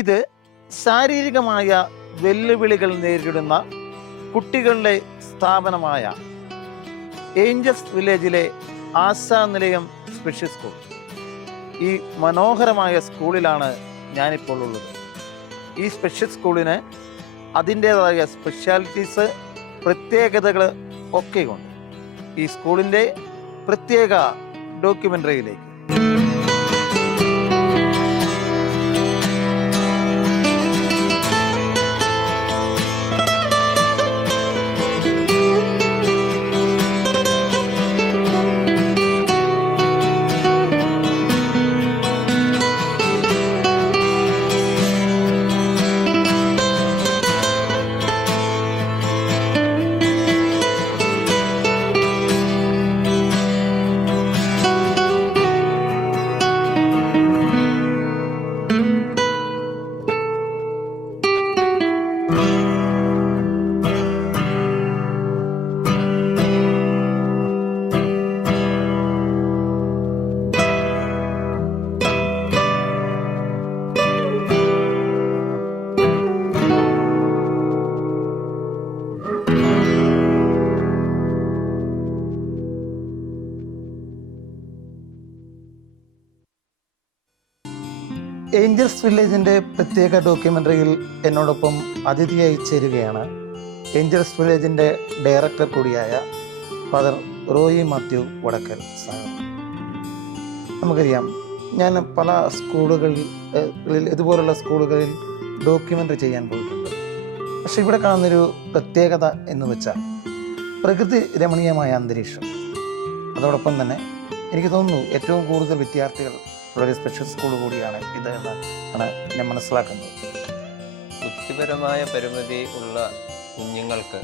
ഇത് ശാരീരികമായ വെല്ലുവിളികൾ നേരിടുന്ന കുട്ടികളുടെ സ്ഥാപനമായ ഏഞ്ചൽസ് വില്ലേജിലെ ആശാനിലയം സ്പെഷ്യൽ സ്കൂൾ. ഈ മനോഹരമായ സ്കൂളിലാണ് ഞാനിപ്പോൾ ഉള്ളത്. ഈ സ്പെഷ്യൽ സ്കൂളിന് അതിൻ്റേതായ സ്പെഷ്യാലിറ്റീസ്, പ്രത്യേകതകൾ ഒക്കെയുണ്ട്. ഈ സ്കൂളിൻ്റെ പ്രത്യേക ഡോക്യുമെൻ്ററിയിലേക്ക്. ഏഞ്ചൽസ് വില്ലേജിൻ്റെ പ്രത്യേക ഡോക്യുമെൻ്ററിയിൽ എന്നോടൊപ്പം അതിഥിയായി ചേരുകയാണ് ഏഞ്ചൽസ് വില്ലേജിൻ്റെ ഡയറക്ടർ കൂടിയായ ഫാദർ റോയി മാത്യു വടക്കൽ സാർ. നമുക്കറിയാം, ഞാൻ പല സ്കൂളുകളിൽ ഇതുപോലുള്ള സ്കൂളുകളിൽ ഡോക്യുമെൻ്ററി ചെയ്യാൻ പോയിട്ടുണ്ട്. പക്ഷെ ഇവിടെ കാണുന്നൊരു പ്രത്യേകത എന്ന് വെച്ചാൽ പ്രകൃതി രമണീയമായ അന്തരീക്ഷം. അതോടൊപ്പം തന്നെ എനിക്ക് തോന്നുന്നു ഏറ്റവും കൂടുതൽ വിദ്യാർത്ഥികൾ ഒരു സ്പെഷ്യൽ സ്കൂൾ കൂടിയാണ് ഇത് എന്നാണ് ഞാൻ മനസ്സിലാക്കുന്നത്. ബുദ്ധിപരമായ പരിമിതി ഉള്ള കുഞ്ഞുങ്ങൾക്ക്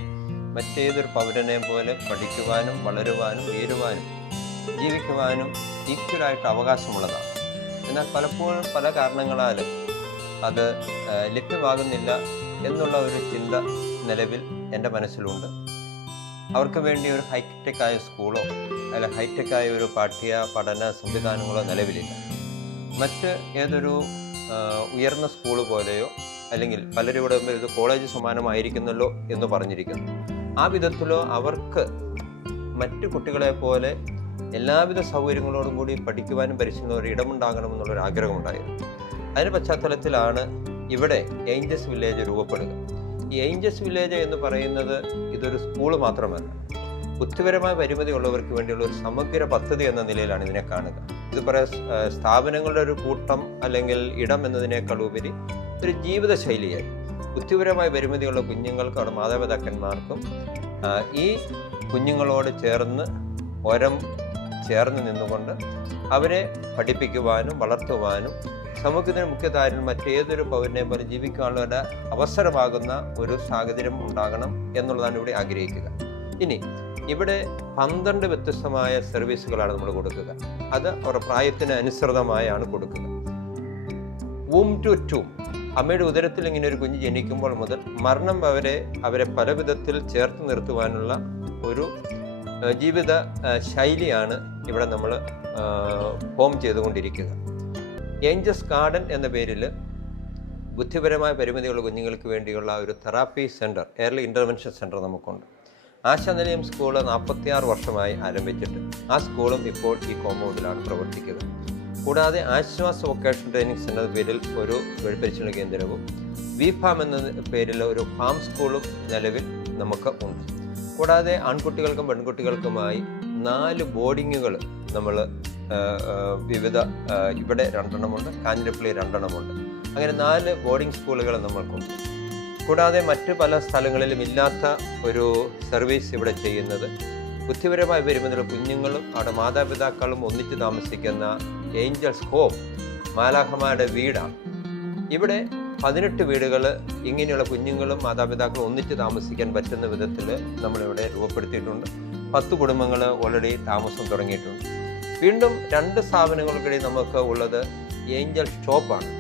മറ്റേതൊരു പൗരനെ പോലെ പഠിക്കുവാനും വളരുവാനും ഉയരുവാനും ജീവിക്കുവാനും ഈക്വലായിട്ട് അവകാശമുള്ളതാണ്. എന്നാൽ പലപ്പോഴും പല കാരണങ്ങളാൽ അത് ലഭ്യമാകുന്നില്ല എന്നുള്ള ഒരു ചിന്ത നിലവിൽ എൻ്റെ മനസ്സിലുണ്ട്. അവർക്ക് വേണ്ടി ഒരു ഹൈടെക്കായ സ്കൂളോ അല്ലെങ്കിൽ ഹൈടെക്കായ ഒരു പഠന സംവിധാനങ്ങളോ നിലവിലില്ല. മറ്റ് ഏതൊരു ഉയർന്ന സ്കൂൾ പോലെയോ അല്ലെങ്കിൽ പലരും ഇവിടെ ഇത് കോളേജ് സമാനമായിരിക്കുന്നല്ലോ എന്ന് പറഞ്ഞിരിക്കുന്നു. ആ വിധത്തിലോ അവർക്ക് മറ്റു കുട്ടികളെ പോലെ എല്ലാവിധ സൗകര്യങ്ങളോടും കൂടി പഠിക്കുവാനും പരിശീലനം ഒരു ഇടമുണ്ടാകണമെന്നുള്ളൊരു ആഗ്രഹമുണ്ടായിരുന്നു. അതിൻ്റെ പശ്ചാത്തലത്തിലാണ് ഇവിടെ ഏഞ്ചൽസ് വില്ലേജ് രൂപപ്പെടുക. ഈ ഏഞ്ചൽസ് വില്ലേജ് എന്ന് പറയുന്നത് ഇതൊരു സ്കൂൾ മാത്രമല്ല, ബുദ്ധിപരമായ പരിമിതി ഉള്ളവർക്ക് വേണ്ടിയുള്ള ഒരു സമഗ്ര പദ്ധതി എന്ന നിലയിലാണ് ഇതിനെ കാണുക. ഇത് സ്ഥാപനങ്ങളുടെ ഒരു കൂട്ടം അല്ലെങ്കിൽ ഇടം എന്നതിനേക്കാൾ ഉപരി ഒരു ജീവിത ശൈലിയായി ബുദ്ധിപരമായ പരിമിതിയുള്ള കുഞ്ഞുങ്ങൾക്ക് അവിടെ മാതാപിതാക്കന്മാർക്കും ഈ കുഞ്ഞുങ്ങളോട് ചേർന്ന് നിന്നുകൊണ്ട് അവരെ പഠിപ്പിക്കുവാനും വളർത്തുവാനും സമൂഹത്തിന് മുഖ്യധാരയിൽ മറ്റേതൊരു പൗരനെ പോലെ ജീവിക്കാനുള്ള ഒരു അവസരമാകുന്ന ഒരു സാഹചര്യം ഉണ്ടാകണം എന്നുള്ളതാണ് ഇവിടെ ആഗ്രഹിക്കുക. ഇനി ഇവിടെ 12 വ്യത്യസ്തമായ സർവീസുകളാണ് നമ്മൾ കൊടുക്കുക. അത് അവരുടെ പ്രായത്തിന് അനുസൃതമായാണ് കൊടുക്കുക. വൂം ടു ടൂം, അമ്മയുടെ ഉദരത്തിൽ ഇങ്ങനെ ഒരു കുഞ്ഞ് ജനിക്കുമ്പോൾ മുതൽ മരണം അവരെ പല വിധത്തിൽ ചേർത്ത് നിർത്തുവാനുള്ള ഒരു ജീവിത ശൈലിയാണ് ഇവിടെ നമ്മൾ ഫോം ചെയ്തുകൊണ്ടിരിക്കുക. ഏഞ്ചൽസ് ഗാർഡൻ എന്ന പേരിൽ ബുദ്ധിപരമായ പരിമിതിയുള്ള കുഞ്ഞുങ്ങൾക്ക് വേണ്ടിയുള്ള ഒരു therapy centre, early intervention centre നമുക്കുണ്ട്. ആശാനിലയം സ്കൂൾ 46 വർഷമായി ആരംഭിച്ചിട്ട് ആ സ്കൂളും ഇപ്പോൾ ഈ കോമ്പൗണ്ടിലാണ് പ്രവർത്തിക്കുക. കൂടാതെ ആശ്വാസ് വൊക്കേഷണൽ ട്രെയിനിങ് സെൻ്റർ പേരിൽ ഒരു പരിശീലന കേന്ദ്രവും വിഫാം എന്ന പേരിൽ ഒരു ഫാം സ്കൂളും നിലവിൽ നമുക്ക് ഉണ്ട്. കൂടാതെ ആൺകുട്ടികൾക്കും പെൺകുട്ടികൾക്കുമായി 4 ബോർഡിങ്ങുകൾ നമ്മൾ ഇവിടെ 2 എണ്ണമുണ്ട്, കാഞ്ഞിരപ്പള്ളി 2 എണ്ണമുണ്ട്. അങ്ങനെ 4 ബോർഡിംഗ് സ്കൂളുകൾ നമ്മൾക്കുണ്ട്. കൂടാതെ മറ്റ് പല സ്ഥലങ്ങളിലും ഇല്ലാത്ത ഒരു സർവീസ് ഇവിടെ ചെയ്യുന്നത് ബുദ്ധിപരമായ പരിമിതിയുള്ള കുഞ്ഞുങ്ങളും അവിടെ മാതാപിതാക്കളും ഒന്നിച്ച് താമസിക്കുന്ന ഏഞ്ചൽസ് ഹോം, മാലാഖമാരുടെ വീടാണ്. ഇവിടെ 18 വീടുകൾ ഇങ്ങനെയുള്ള കുഞ്ഞുങ്ങളും മാതാപിതാക്കളും ഒന്നിച്ച് താമസിക്കാൻ പറ്റുന്ന വിധത്തിൽ നമ്മളിവിടെ രൂപപ്പെടുത്തിയിട്ടുണ്ട്. 10 കുടുംബങ്ങൾ ഓൾറെഡി താമസം തുടങ്ങിയിട്ടുണ്ട്. വീണ്ടും 2 സ്ഥാപനങ്ങൾക്കിടയിൽ നമുക്ക് ഉള്ളത് ഏഞ്ചൽ ഷോപ്പാണ്.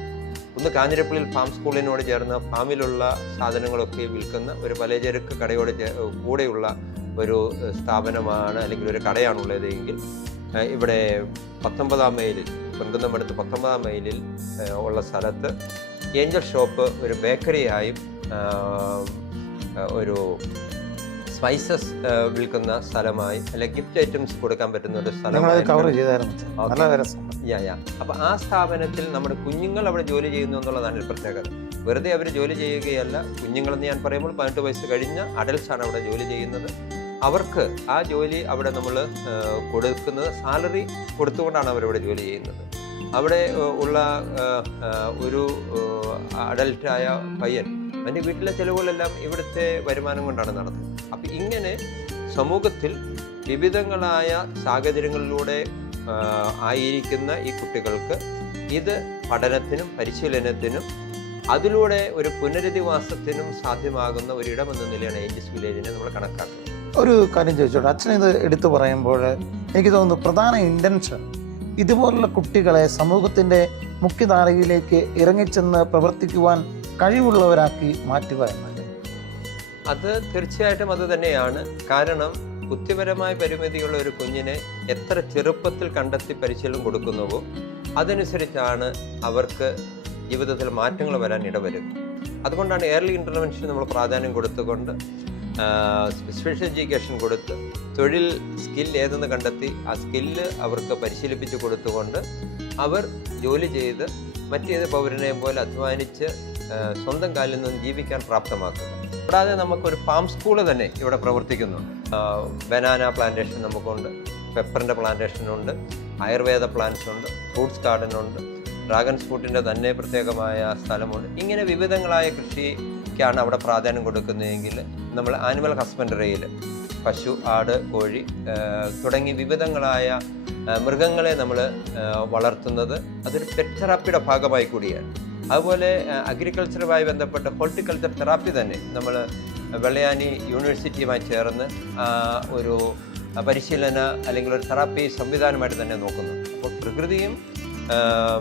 ഒന്ന് കാഞ്ഞിരപ്പള്ളിയിൽ ഫാം സ്കൂളിനോട് ചേർന്ന് ഫാമിലുള്ള സാധനങ്ങളൊക്കെ വിൽക്കുന്ന ഒരു പലചരക്ക് കടയോട് കൂടെയുള്ള ഒരു സ്ഥാപനമാണ് അല്ലെങ്കിൽ ഒരു കടയാണുള്ളത് എങ്കിൽ ഇവിടെ 19-ാം മൈലിൽ, പെൺകുന്നമടുത്ത് 19-ാം മൈലിൽ ഉള്ള സ്ഥലത്ത് ഏഞ്ചൽ ഷോപ്പ് ഒരു ബേക്കറിയായും ഒരു സ്പൈസസ് വിൽക്കുന്ന സ്ഥലമായി അല്ലെങ്കിൽ ഗിഫ്റ്റ് ഐറ്റംസ് കൊടുക്കാൻ പറ്റുന്ന ഒരു സ്ഥലമായി. അപ്പൊ ആ സ്ഥാപനത്തിൽ നമ്മുടെ കുഞ്ഞുങ്ങൾ അവിടെ ജോലി ചെയ്യുന്നു എന്നുള്ളതാണ് ഒരു പ്രത്യേകത. വെറുതെ അവർ ജോലി ചെയ്യുകയല്ല. കുഞ്ഞുങ്ങളെന്ന് ഞാൻ പറയുമ്പോൾ 18 വയസ്സ് കഴിഞ്ഞ അഡൽട്സ് ആണ് അവിടെ ജോലി ചെയ്യുന്നത്. അവർക്ക് ആ ജോലി അവിടെ നമ്മൾ കൊടുക്കുന്നത് സാലറി കൊടുത്തുകൊണ്ടാണ് അവരവിടെ ജോലി ചെയ്യുന്നത്. അവിടെ ഉള്ള ഒരു അഡൽട്ടായ പയ്യൻ അതിൻ്റെ വീട്ടിലെ ചിലവുകളെല്ലാം ഇവിടുത്തെ വരുമാനം കൊണ്ടാണ് നടത്തുന്നത്. അപ്പം ഇങ്ങനെ സമൂഹത്തിൽ വിവിധങ്ങളായ സാഹചര്യങ്ങളിലൂടെ ആയിരിക്കുന്ന ഈ കുട്ടികൾക്ക് ഇത് പഠനത്തിനും പരിശീലനത്തിനും അതിലൂടെ ഒരു പുനരധിവാസത്തിനും സാധ്യമാകുന്ന ഒരിടമെന്ന നിലയാണ് ഏഞ്ചൽസ് വില്ലേജിനെ നമ്മൾ കണക്കാക്കുന്നത്. ഒരു കാര്യം ചോദിച്ചോട്ടെ, അച്ഛൻ ഇത് എടുത്തു പറയുമ്പോൾ എനിക്ക് തോന്നുന്നു പ്രധാന ഇൻറ്റൻഷൻ ഇതുപോലുള്ള കുട്ടികളെ സമൂഹത്തിൻ്റെ മുഖ്യധാരയിലേക്ക് ഇറങ്ങിച്ചെന്ന് പ്രവർത്തിക്കുവാൻ കഴിവുള്ളവരാക്കി മാറ്റുക എന്നല്ലേ? അത് തീർച്ചയായിട്ടും അത് തന്നെയാണ്. കാരണം ബുദ്ധിപരമായ പരിമിതിയുള്ള ഒരു കുഞ്ഞിനെ എത്ര ചെറുപ്പത്തിൽ കണ്ടെത്തി പരിശീലനം കൊടുക്കുന്നുവോ അതനുസരിച്ചാണ് അവർക്ക് ജീവിതത്തിൽ മാറ്റങ്ങൾ വരാൻ ഇടവരും. അതുകൊണ്ടാണ് ഏർലി ഇൻ്റർവെൻഷൻ നമ്മൾ പ്രാധാന്യം കൊടുത്തുകൊണ്ട് സ്പെഷ്യൽ എഡ്യൂക്കേഷൻ കൊടുത്ത് തൊഴിൽ സ്കിൽ ഏതെന്ന് കണ്ടെത്തി ആ സ്കില്ല് അവർക്ക് പരിശീലിപ്പിച്ച് കൊടുത്തുകൊണ്ട് അവർ ജോലി ചെയ്ത് മറ്റേത് പൗരനെയും പോലെ അധ്വാനിച്ച് സ്വന്തം കാലിൽ നിന്ന് ജീവിക്കാൻ പ്രാപ്തമാക്കുക. കൂടാതെ നമുക്കൊരു ഫാം സ്കൂള് തന്നെ ഇവിടെ പ്രവർത്തിക്കുന്നു. ബനാന പ്ലാന്റേഷൻ നമുക്കുണ്ട്, പെപ്പറിൻ്റെ പ്ലാന്റേഷനുണ്ട്, ആയുർവേദ പ്ലാന്റ്സ് ഉണ്ട്, ഫ്രൂട്ട്സ് ഗാർഡനുണ്ട്, ഡ്രാഗൺ ഫ്രൂട്ടിൻ്റെ തന്നെ പ്രത്യേകമായ സ്ഥലമുണ്ട്. ഇങ്ങനെ വിവിധങ്ങളായ കൃഷിക്കാണ് അവിടെ പ്രാധാന്യം കൊടുക്കുന്നതെങ്കിൽ നമ്മൾ ആനിമൽ ഹസ്ബൻഡറിയിൽ പശു, ആട്, കോഴി തുടങ്ങി വിവിധങ്ങളായ മൃഗങ്ങളെ നമ്മൾ വളർത്തുന്നത് അതൊരു പെറ്റ് തെറാപ്പിയുടെ ഭാഗമായി കൂടിയാണ്. അതുപോലെ അഗ്രികൾച്ചറുമായി ബന്ധപ്പെട്ട ഹോർട്ടിക്കൾച്ചർ തെറാപ്പി തന്നെ നമ്മൾ വെള്ളയാനി യൂണിവേഴ്സിറ്റിയുമായി ചേർന്ന് ഒരു പരിശീലന അല്ലെങ്കിൽ ഒരു തെറാപ്പി സംവിധാനമായിട്ട് തന്നെ നോക്കുന്നു. അപ്പോൾ പ്രകൃതിയും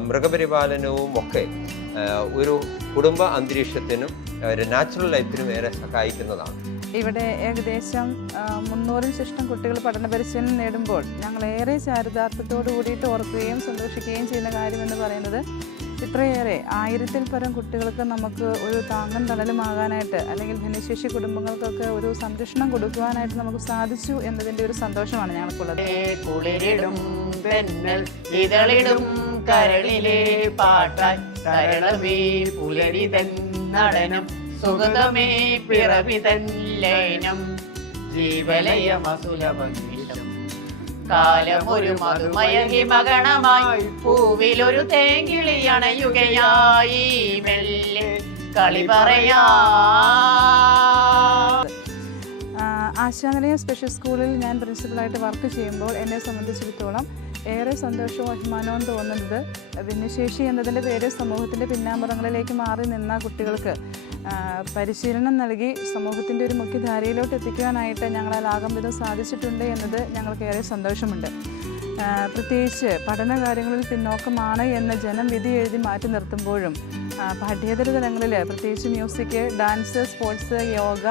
മൃഗപരിപാലനവും ഒക്കെ ഒരു കുടുംബ അന്തരീക്ഷത്തിനും ഒരു നാച്ചുറൽ ലൈഫിനും ഏറെ സഹായിക്കുന്നതാണ്. ഇവിടെ ഏകദേശം 300-ൽ ശിഷ്ടം കുട്ടികൾ പഠന പരിശീലനം നേടുമ്പോൾ ഞങ്ങളേറെ ചാരിതാർത്ഥത്തോടു കൂടിയിട്ട് ഓർക്കുകയും സന്തോഷിക്കുകയും ചെയ്യുന്ന കാര്യമെന്ന് പറയുന്നത് ഇത്രയേറെ 1000-ൽ പരം കുട്ടികൾക്ക് നമുക്ക് ഒരു താങ്ങും തണലുമാകാനായിട്ട് അല്ലെങ്കിൽ ഭിന്നശേഷി കുടുംബങ്ങൾക്കൊക്കെ ഒരു സംരക്ഷണം കൊടുക്കുവാനായിട്ട് നമുക്ക് സാധിച്ചു എന്നതിൻ്റെ ഒരു സന്തോഷമാണ് ഞങ്ങൾക്കുള്ളത്. കുളിരിടും തെന്നൽ ഇതളിടും കരളിലെ പാട്ടാൻ കരളമേ പുലരി തന്നടനം സുഗതമേ പിറവി തല്ലയനം ജീവലയമസുലഭം കാലമൊരു മധുമയ ഹിമഗണമായി പൂവിലൊരു തേങ്കിളി അണയുകയായി മെല്ലെ കളി പറയാ. ആശാനിലയം സ്പെഷ്യൽ സ്കൂളിൽ ഞാൻ പ്രിൻസിപ്പളായിട്ട് വർക്ക് ചെയ്യുമ്പോൾ എന്നെ സംബന്ധിച്ചിടത്തോളം ഏറെ സന്തോഷവും അഭിമാനവും തോന്നുന്നത് ഭിന്നശേഷി എന്നതിൻ്റെ പേര് സമൂഹത്തിൻ്റെ പിന്നാമ്പുറങ്ങളിലേക്ക് മാറി നിന്ന കുട്ടികൾക്ക് പരിശീലനം നൽകി സമൂഹത്തിൻ്റെ ഒരു മുഖ്യധാരയിലോട്ട് എത്തിക്കുവാനായിട്ട് ഞങ്ങളാലാകും വിധം സാധിച്ചിട്ടുണ്ട് എന്നത് ഞങ്ങൾക്ക് ഏറെ സന്തോഷമുണ്ട്. പ്രത്യേകിച്ച് പഠന കാര്യങ്ങളിൽ പിന്നോക്കമാണ് എന്ന് ജനം വിധി എഴുതി മാറ്റി നിർത്തുമ്പോഴും പാഠ്യേതര തലങ്ങളിൽ പ്രത്യേകിച്ച് music, dance, sports, yoga,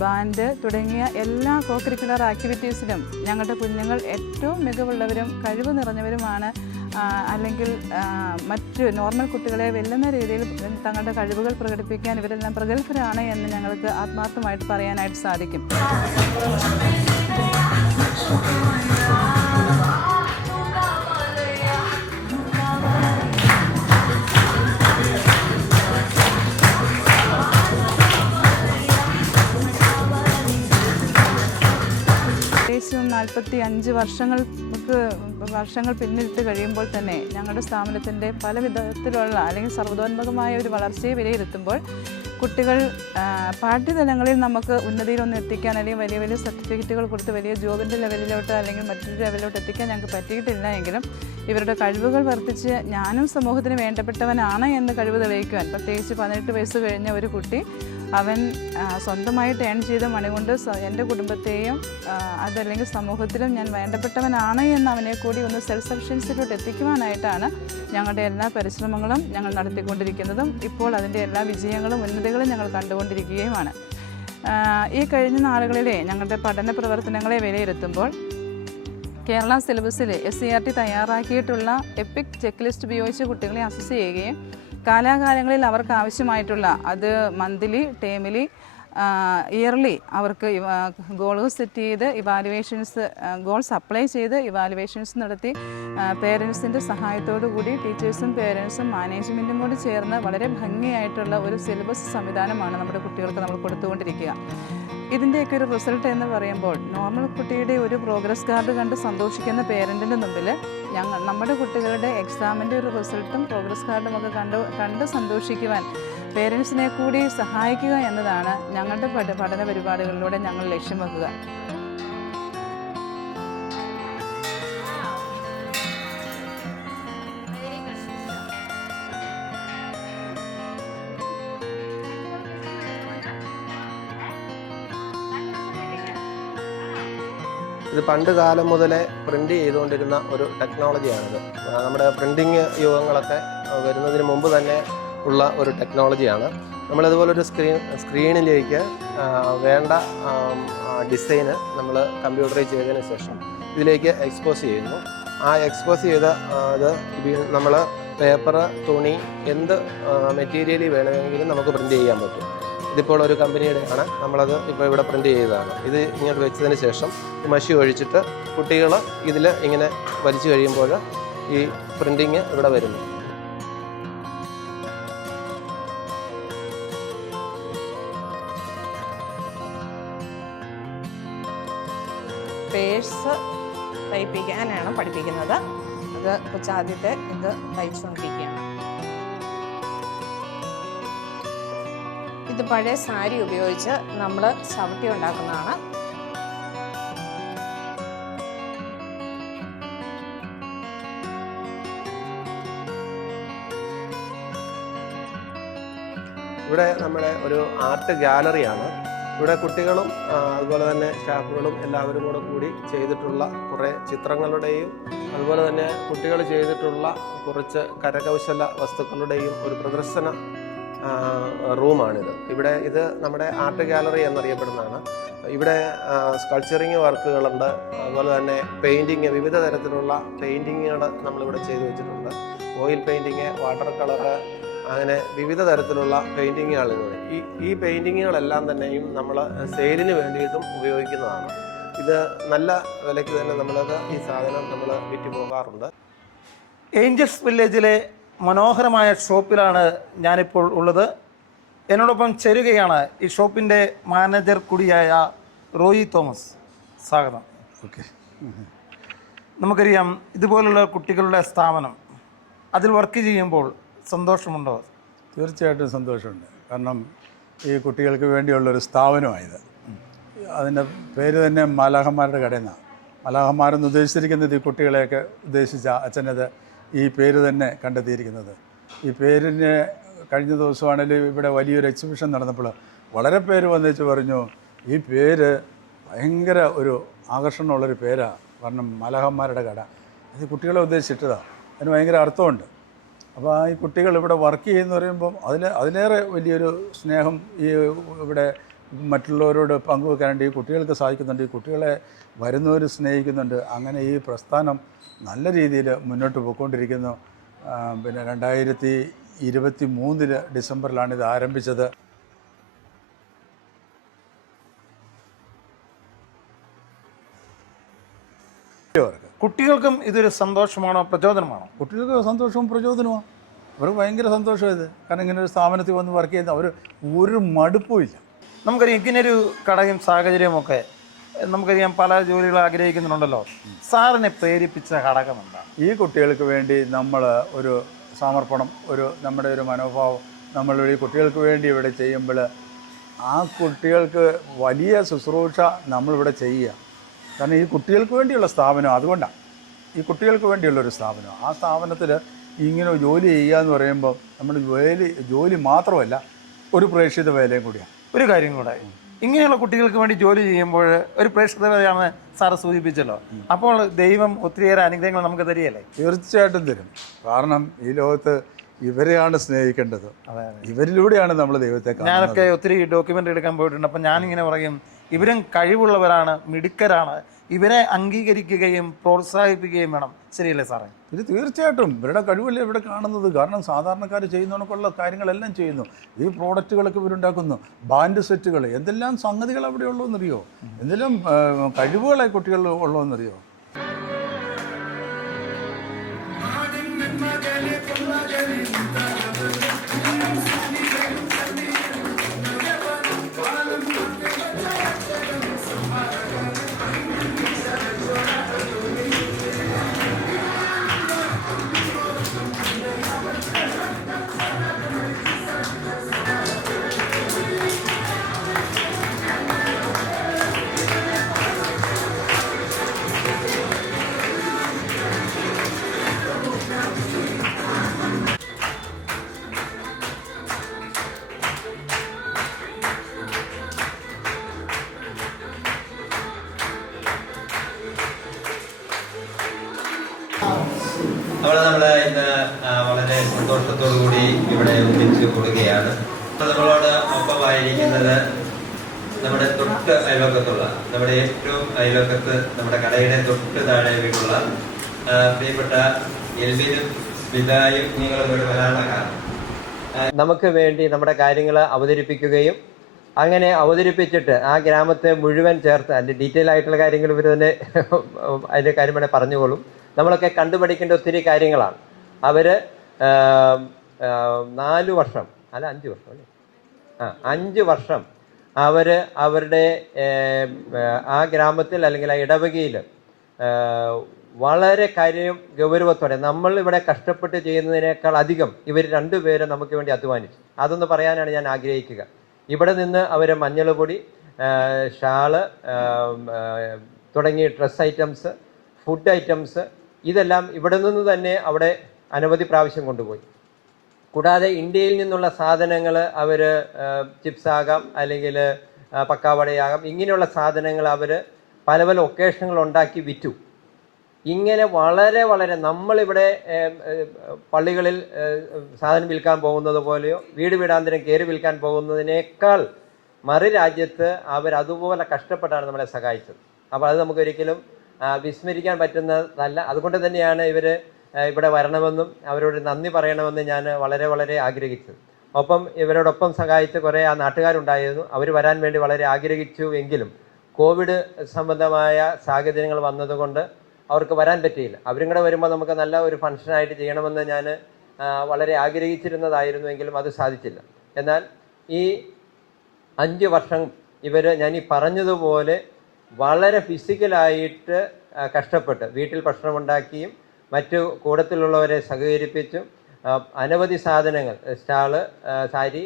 band തുടങ്ങിയ എല്ലാ കോ കരിക്കുലർ ആക്ടിവിറ്റീസിലും ഞങ്ങളുടെ കുഞ്ഞുങ്ങൾ ഏറ്റവും മികവുള്ളവരും കഴിവ് നിറഞ്ഞവരുമാണ്. അല്ലെങ്കിൽ മറ്റ് നോർമൽ കുട്ടികളെ വെല്ലുന്ന രീതിയിൽ തങ്ങളുടെ കഴിവുകൾ പ്രകടിപ്പിക്കാൻ ഇവരെല്ലാം പ്രഗത്ഭരാണ് എന്ന് ഞങ്ങൾക്ക് ആത്മാർത്ഥമായിട്ട് പറയാനായിട്ട് സാധിക്കും. ഏകദേശം 45 വർഷങ്ങൾ പിന്നിട്ട് കഴിയുമ്പോൾ തന്നെ ഞങ്ങളുടെ സ്ഥാപനത്തിൻ്റെ പല വിധത്തിലുള്ള അല്ലെങ്കിൽ സർവ്വതോന്മുഖമായ ഒരു വളർച്ചയെ വിലയിരുത്തുമ്പോൾ കുട്ടികൾ പാഠ്യതലങ്ങളിൽ നമുക്ക് ഉന്നതിയിലൊന്ന് എത്തിക്കാൻ അല്ലെങ്കിൽ വലിയ വലിയ സർട്ടിഫിക്കറ്റുകൾ കൊടുത്ത് വലിയ ജോബിൻ്റെ ലെവലിലോട്ട് അല്ലെങ്കിൽ മറ്റൊരു ലെവലിലോട്ട് എത്തിക്കാൻ ഞങ്ങൾക്ക് പറ്റിയിട്ടില്ല എങ്കിലും ഇവരുടെ കഴിവുകൾ വർദ്ധിച്ച് ഞാനും സമൂഹത്തിന് വേണ്ടപ്പെട്ടവനാണ് എന്ന് കഴിവ് തെളിയിക്കുവാൻ, പ്രത്യേകിച്ച് 18 വയസ്സ് കഴിഞ്ഞ ഒരു കുട്ടി അവൻ സ്വന്തമായിട്ട് ഏൺ ചെയ്ത മണി കൊണ്ട് എൻ്റെ കുടുംബത്തെയും അതല്ലെങ്കിൽ സമൂഹത്തിലും ഞാൻ വേണ്ടപ്പെട്ടവനാണ് എന്ന് അവനെ കൂടി ഒന്ന് സെൽഫ് സഫിഷ്യൻസിയിലോട്ട് എത്തിക്കുവാനായിട്ടാണ് ഞങ്ങളുടെ എല്ലാ പരിശ്രമങ്ങളും ഞങ്ങൾ നടത്തിക്കൊണ്ടിരിക്കുന്നതും ഇപ്പോൾ അതിൻ്റെ എല്ലാ വിജയങ്ങളും ഉന്നതികളും ഞങ്ങൾ കണ്ടുകൊണ്ടിരിക്കുകയുമാണ്. ഈ കഴിഞ്ഞ നാളുകളിലെ ഞങ്ങളുടെ പഠന പ്രവർത്തനങ്ങളെ വിലയിരുത്തുമ്പോൾ കേരള സിലബസിൽ SCERT തയ്യാറാക്കിയിട്ടുള്ള എപ്പിക് ചെക്ക് ലിസ്റ്റ് ഉപയോഗിച്ച് കുട്ടികളെ അസസ് ചെയ്യുകയും കാലാകാലങ്ങളിൽ അവർക്ക് ആവശ്യമായിട്ടുള്ള അത് മന്ത്ലി, ടേമിലി, ഇയർലി അവർക്ക് ഗോളുകൾ സെറ്റ് ചെയ്ത് ഇവാലുവേഷൻസ്, ഗോൾസ് അപ്ലൈ ചെയ്ത് ഇവാലുവേഷൻസ് നടത്തി പേരൻസിൻ്റെ സഹായത്തോടു കൂടി ടീച്ചേഴ്സും പേരൻസും മാനേജ്മെൻറ്റും കൂടി ചേർന്ന് വളരെ ഭംഗിയായിട്ടുള്ള ഒരു സിലബസ് സംവിധാനമാണ് നമ്മുടെ കുട്ടികൾക്ക് നമ്മൾ കൊടുത്തുകൊണ്ടിരിക്കുക. ഇതിൻ്റെയൊക്കെ ഒരു റിസൾട്ട് എന്ന് പറയുമ്പോൾ നോർമൽ കുട്ടിയുടെ ഒരു പ്രോഗ്രസ് കാർഡ് കണ്ട് സന്തോഷിക്കുന്ന പേരൻറ്റിൻ്റെ മുമ്പിൽ നമ്മുടെ കുട്ടികളുടെ എക്സാമിൻ്റെ ഒരു റിസൾട്ടും പ്രോഗ്രസ് കാർഡും ഒക്കെ കണ്ട് സന്തോഷിക്കുവാൻ പേരൻസിനെ കൂടി സഹായിക്കുക എന്നതാണ് ഞങ്ങളുടെ പഠന പരിപാടികളിലൂടെ ഞങ്ങൾ ലക്ഷ്യം വെക്കുക. ഇത് പണ്ട് കാലം മുതലേ പ്രിൻ്റ് ചെയ്തുകൊണ്ടിരുന്ന ഒരു ടെക്നോളജിയാണിത്. നമ്മുടെ പ്രിൻറ്റിങ് യുഗങ്ങളൊക്കെ വരുന്നതിന് മുമ്പ് തന്നെ ഉള്ള ഒരു ടെക്നോളജിയാണ്. നമ്മളിതുപോലൊരു സ്ക്രീനിലേക്ക് വേണ്ട ഡിസൈന് നമ്മൾ കമ്പ്യൂട്ടറൈസ് ചെയ്തതിന് ശേഷം ഇതിലേക്ക് എക്സ്പോസ് ചെയ്യുന്നു. ആ എക്സ്പോസ് ചെയ്ത ഇത് നമ്മൾ പേപ്പർ, തുണി, എന്ത് മെറ്റീരിയൽ വേണമെങ്കിലും നമുക്ക് പ്രിൻ്റ് ചെയ്യാൻ പറ്റും. ഇതിപ്പോൾ ഒരു കമ്പനിയുടെയാണ്, നമ്മളത് ഇപ്പോൾ ഇവിടെ പ്രിൻ്റ് ചെയ്തതാണ്. ഇത് ഇങ്ങോട്ട് വെച്ചതിന് ശേഷം മഷി ഒഴിച്ചിട്ട് കുട്ടികൾ ഇതിൽ ഇങ്ങനെ വലിച്ചു കഴിയുമ്പോൾ ഈ പ്രിൻറ്റിങ് ഇവിടെ വരുന്നു. പേഴ്സ് തയ്പ്പിക്കാനാണ് പഠിപ്പിക്കുന്നത്. അത് കൊച്ചാദ്യത്തെ ഇത് തയ്ച്ചുകൊണ്ടിരിക്കുകയാണ്. ഇത് പഴയ സാരി ഉപയോഗിച്ച് നമ്മൾ ചവിട്ടി ഉണ്ടാക്കുന്നതാണ്. ഇവിടെ നമ്മുടെ ഒരു ആർട്ട് ഗാലറിയാണ്. ഇവിടെ കുട്ടികളും അതുപോലെ തന്നെ സ്റ്റാഫുകളും എല്ലാവരും കൂടി ചെയ്തിട്ടുള്ള കുറേ ചിത്രങ്ങളുടെയും അതുപോലെ തന്നെ കുട്ടികൾ ചെയ്തിട്ടുള്ള കുറച്ച് കരകൗശല വസ്തുക്കളുടെയും ഒരു പ്രദർശന റൂമാണിത്. ഇത് നമ്മുടെ ആർട്ട് ഗാലറി എന്നറിയപ്പെടുന്നതാണ്. ഇവിടെ സ്കൾച്ചറിങ് വർക്കുകളുണ്ട്, അതുപോലെ തന്നെ പെയിൻറ്റിങ്, വിവിധ തരത്തിലുള്ള പെയിൻറ്റിങ്ങുകൾ നമ്മളിവിടെ ചെയ്തു വെച്ചിട്ടുണ്ട്. ഓയിൽ പെയിൻറ്റിങ്, വാട്ടർ കളറ്, അങ്ങനെ വിവിധ തരത്തിലുള്ള പെയിൻറ്റിങ്ങുകളുണ്ട്. ഈ പെയിൻറ്റിങ്ങുകളെല്ലാം തന്നെയും നമ്മൾ സെയിലിന് വേണ്ടിയിട്ടും ഉപയോഗിക്കുന്നതാണ്. ഇത് നല്ല വിലയ്ക്ക് തന്നെ ഈ സാധനം നമ്മൾ വിറ്റ് പോകാറുണ്ട്. ഏഞ്ചൽസ് വില്ലേജിലെ മനോഹരമായ ഷോപ്പിലാണ് ഞാനിപ്പോൾ ഉള്ളത്. എന്നോടൊപ്പം ചേരുകയാണ് ഈ ഷോപ്പിൻ്റെ മാനേജർ കൂടിയായ റോയി തോമസ്. സ്വാഗതം. ഓക്കെ. നമുക്കറിയാം, ഇതുപോലുള്ള കുട്ടികളുടെ സ്ഥാപനം, അതിൽ വർക്ക് ചെയ്യുമ്പോൾ സന്തോഷമുണ്ടോ? തീർച്ചയായിട്ടും സന്തോഷമുണ്ട്. കാരണം ഈ കുട്ടികൾക്ക് വേണ്ടിയുള്ളൊരു സ്ഥാപനമായത്. അതിൻ്റെ പേര് തന്നെ മാലാഖമാരുടെ കടയിൽ നിന്നാണ്. മാലാഖമാരെന്ന് ഉദ്ദേശിച്ചിരിക്കുന്നത് ഈ കുട്ടികളെയൊക്കെ ഉദ്ദേശിച്ച അച്ഛനത് ഈ പേര് തന്നെ കണ്ടെത്തിയിരിക്കുന്നത്. ഈ പേരിന് കഴിഞ്ഞ ദിവസമാണെങ്കിലും ഇവിടെ വലിയൊരു എക്സിബിഷൻ നടന്നപ്പോൾ വളരെ പേര് വന്നിച്ച് പറഞ്ഞു, ഈ പേര് ഭയങ്കര ഒരു ആകർഷണമുള്ളൊരു പേരാണ്. കാരണം മാലാഖമാരുടെ കട, അത് കുട്ടികളെ ഉദ്ദേശിച്ചിട്ടതാണ്. അതിന് ഭയങ്കര അർത്ഥമുണ്ട്. അപ്പോൾ ഈ കുട്ടികൾ ഇവിടെ വർക്ക് ചെയ്യുമെന്ന് പറയുമ്പം അതിലേറെ വലിയൊരു സ്നേഹം ഈ ഇവിടെ മറ്റുള്ളവരോട് പങ്കുവെക്കാനുണ്ട്. ഈ കുട്ടികൾക്ക് സാധിക്കുന്നുണ്ട്, ഈ കുട്ടികളെ വരുന്നവർ സ്നേഹിക്കുന്നുണ്ട്. അങ്ങനെ ഈ പ്രസ്ഥാനം നല്ല രീതിയിൽ മുന്നോട്ട് പോയിക്കൊണ്ടിരിക്കുന്നു. പിന്നെ 2023 ഡിസംബറിലാണ് ഇത് ആരംഭിച്ചത്. കുട്ടികൾക്കും ഇതൊരു സന്തോഷമാണോ, പ്രചോദനമാണോ? കുട്ടികൾക്ക് സന്തോഷവും പ്രചോദനവും. അവർക്ക് ഭയങ്കര സന്തോഷം ഇത്. കാരണം ഇങ്ങനെ ഒരു സ്ഥാപനത്തിൽ വന്ന് വർക്ക് ചെയ്യുന്ന അവർ ഒരു മടുപ്പുമില്ല. നമുക്കറിയാം, ഇങ്ങനൊരു കടയും സാഹചര്യമൊക്കെ നമുക്കറിയാം, പല ജോലികൾ ആഗ്രഹിക്കുന്നുണ്ടല്ലോ. സാറിനെ പ്രേരിപ്പിച്ച ഘടകമുണ്ട്? ഈ കുട്ടികൾക്ക് വേണ്ടി നമ്മൾ ഒരു സമർപ്പണം, നമ്മുടെ ഒരു മനോഭാവം നമ്മൾ ഈ കുട്ടികൾക്ക് വേണ്ടി ഇവിടെ ചെയ്യുമ്പോൾ ആ കുട്ടികൾക്ക് വലിയ ശുശ്രൂഷ നമ്മളിവിടെ ചെയ്യുക. കാരണം ഈ കുട്ടികൾക്ക് വേണ്ടിയുള്ള സ്ഥാപനം, അതുകൊണ്ടാണ് ഈ കുട്ടികൾക്ക് വേണ്ടിയുള്ളൊരു സ്ഥാപനം. ആ സ്ഥാപനത്തിൽ ഇങ്ങനെ ജോലി ചെയ്യുക എന്ന് പറയുമ്പോൾ നമ്മൾ ജോലി മാത്രമല്ല, ഒരു പ്രേക്ഷിത വേലയും കൂടിയാണ്. ഒരു കാര്യം കൂടെ, ഇങ്ങനെയുള്ള കുട്ടികൾക്ക് വേണ്ടി ജോലി ചെയ്യുമ്പോൾ ഒരു പ്രേക്ഷിതയാണ് സാറ് സൂചിപ്പിച്ചല്ലോ. അപ്പോൾ ദൈവം ഒത്തിരിയേറെ അനുഗ്രഹങ്ങൾ നമുക്ക് തരികയല്ലേ? തീർച്ചയായിട്ടും തരും. കാരണം ഈ ലോകത്ത് ഇവരെയാണ് സ്നേഹിക്കേണ്ടത്. ഇവരിലൂടെയാണ് നമ്മൾ ദൈവത്തെ കാണുന്നത്. ഞാനൊക്കെ ഒത്തിരി ഡോക്യുമെൻ്ററി എടുക്കാൻ പോയിട്ടുണ്ട്. അപ്പം ഞാനിങ്ങനെ പറയും, ഇവരും കഴിവുള്ളവരാണ്, മിടുക്കരാണ്, ഇവരെ അംഗീകരിക്കുകയും പ്രോത്സാഹിപ്പിക്കുകയും വേണം. ശരിയല്ലേ സാറേ? ഇത് തീർച്ചയായിട്ടും ഇവരുടെ കഴിവല്ലേ ഇവിടെ കാണുന്നത്. കാരണം സാധാരണക്കാർ ചെയ്യുന്നതിനൊക്കെയുള്ള കാര്യങ്ങളെല്ലാം ചെയ്യുന്നു. ഈ പ്രോഡക്റ്റുകളൊക്കെ ഇവരുണ്ടാക്കുന്നു, ബാൻഡ് സെറ്റുകൾ, എന്തെല്ലാം സംഗതികൾ അവിടെ ഉള്ളതെന്നറിയോ, എന്തെല്ലാം കഴിവുകളെ കുട്ടികൾ ഉള്ളതെന്നറിയോ. നമ്മൾ ഇന്ന് വളരെ സന്തോഷത്തോടു കൂടി ഇവിടെ ഒന്നിച്ചു കൂടുകയാണ്. നമ്മളോട് ഒപ്പമായിരിക്കുന്നത് നമ്മുടെ തൊട്ട് അയൽവക്കത്തുള്ള, നമ്മുടെ ഏറ്റവും അയൽവക്കത്ത്, നമ്മുടെ കടയുടെ തൊട്ട് താഴെ വീട്ടുള്ള പ്രിയപ്പെട്ട എൽബിനും സ്മിതായും നിങ്ങളും ഇവിടെ വരാനുള്ള കാരണം നമുക്ക് വേണ്ടി നമ്മുടെ കാര്യങ്ങൾ അവതരിപ്പിക്കുകയും അങ്ങനെ അവതരിപ്പിച്ചിട്ട് ആ ഗ്രാമത്തെ മുഴുവൻ ചേർത്ത് അതിൻ്റെ ഡീറ്റെയിൽ ആയിട്ടുള്ള കാര്യങ്ങൾ ഇവർ തന്നെ അതിൻ്റെ കാര്യം വേണേൽ പറഞ്ഞുകൊള്ളും. നമ്മളൊക്കെ കണ്ടുപഠിക്കേണ്ട ഒത്തിരി കാര്യങ്ങളാണ്. അവർ 4 വർഷം അല്ല 5 വർഷം അല്ലേ 5 വർഷം അവർ അവരുടെ ആ ഗ്രാമത്തിൽ അല്ലെങ്കിൽ ആ ഇടവകയിൽ വളരെ ഗൗരവത്തോടെ നമ്മൾ ഇവിടെ കഷ്ടപ്പെട്ട് ചെയ്യുന്നതിനേക്കാൾ അധികം ഇവർ രണ്ടുപേരും നമുക്ക് വേണ്ടി അധ്വാനിച്ചു. അതൊന്ന് പറയാനാണ് ഞാൻ ആഗ്രഹിക്കുക. ഇവിടെ നിന്ന് അവർ മഞ്ഞൾപ്പൊടി, ഷാള് തുടങ്ങിയ ഡ്രസ് ഐറ്റംസ്, ഫുഡ് ഐറ്റംസ് ഇതെല്ലാം ഇവിടെ നിന്ന് തന്നെ അവിടെ അനവധി പ്രാവശ്യം കൊണ്ടുപോയി. കൂടാതെ ഇന്ത്യയിൽ നിന്നുള്ള സാധനങ്ങൾ അവർ ചിപ്സ് ആകാം, അല്ലെങ്കിൽ പക്കാവടയാകാം, ഇങ്ങനെയുള്ള സാധനങ്ങൾ അവർ പല പല ഒക്കേഷനുകൾ ഉണ്ടാക്കി വിറ്റു. ഇങ്ങനെ വളരെ വളരെ നമ്മളിവിടെ പള്ളികളിൽ സാധനം വിൽക്കാൻ പോകുന്നത് പോലെയോ വീട് വീടാന്തരം കയറി വിൽക്കാൻ പോകുന്നതിനേക്കാൾ മറു രാജ്യത്ത് അവർ അതുപോലെ കഷ്ടപ്പെട്ടാണ് നമ്മളെ സഹായിച്ചത്. അപ്പോൾ അത് നമുക്കൊരിക്കലും വിസ്മരിക്കാൻ പറ്റുന്നതല്ല. അതുകൊണ്ട് തന്നെയാണ് ഇവർ ഇവിടെ വരണമെന്നും അവരോട് നന്ദി പറയണമെന്ന് ഞാൻ വളരെ വളരെ ആഗ്രഹിച്ചത്. ഒപ്പം ഇവരോടൊപ്പം സഹായിച്ച കുറേ ആ നാട്ടുകാരുണ്ടായിരുന്നു. അവർ വരാൻ വേണ്ടി വളരെ ആഗ്രഹിച്ചു എങ്കിലും കോവിഡ് സംബന്ധമായ സാഹചര്യങ്ങൾ വന്നതുകൊണ്ട് അവർക്ക് വരാൻ പറ്റിയില്ല. അവരും കൂടെ വരുമ്പോൾ നമുക്ക് നല്ല ഒരു ഫംഗ്ഷനായിട്ട് ചെയ്യണമെന്ന് ഞാൻ വളരെ ആഗ്രഹിച്ചിരുന്നതായിരുന്നുവെങ്കിലും അത് സാധിച്ചില്ല. എന്നാൽ ഈ 5 വർഷം ഞാൻ ഈ പറഞ്ഞതുപോലെ വളരെ ഫിസിക്കലായിട്ട് കഷ്ടപ്പെട്ട് വീട്ടിൽ ഭക്ഷണമുണ്ടാക്കിയും മറ്റു കൂടത്തിലുള്ളവരെ സഹകരിപ്പിച്ചും അനവധി സാധനങ്ങൾ, സ്റ്റാള്, സാരി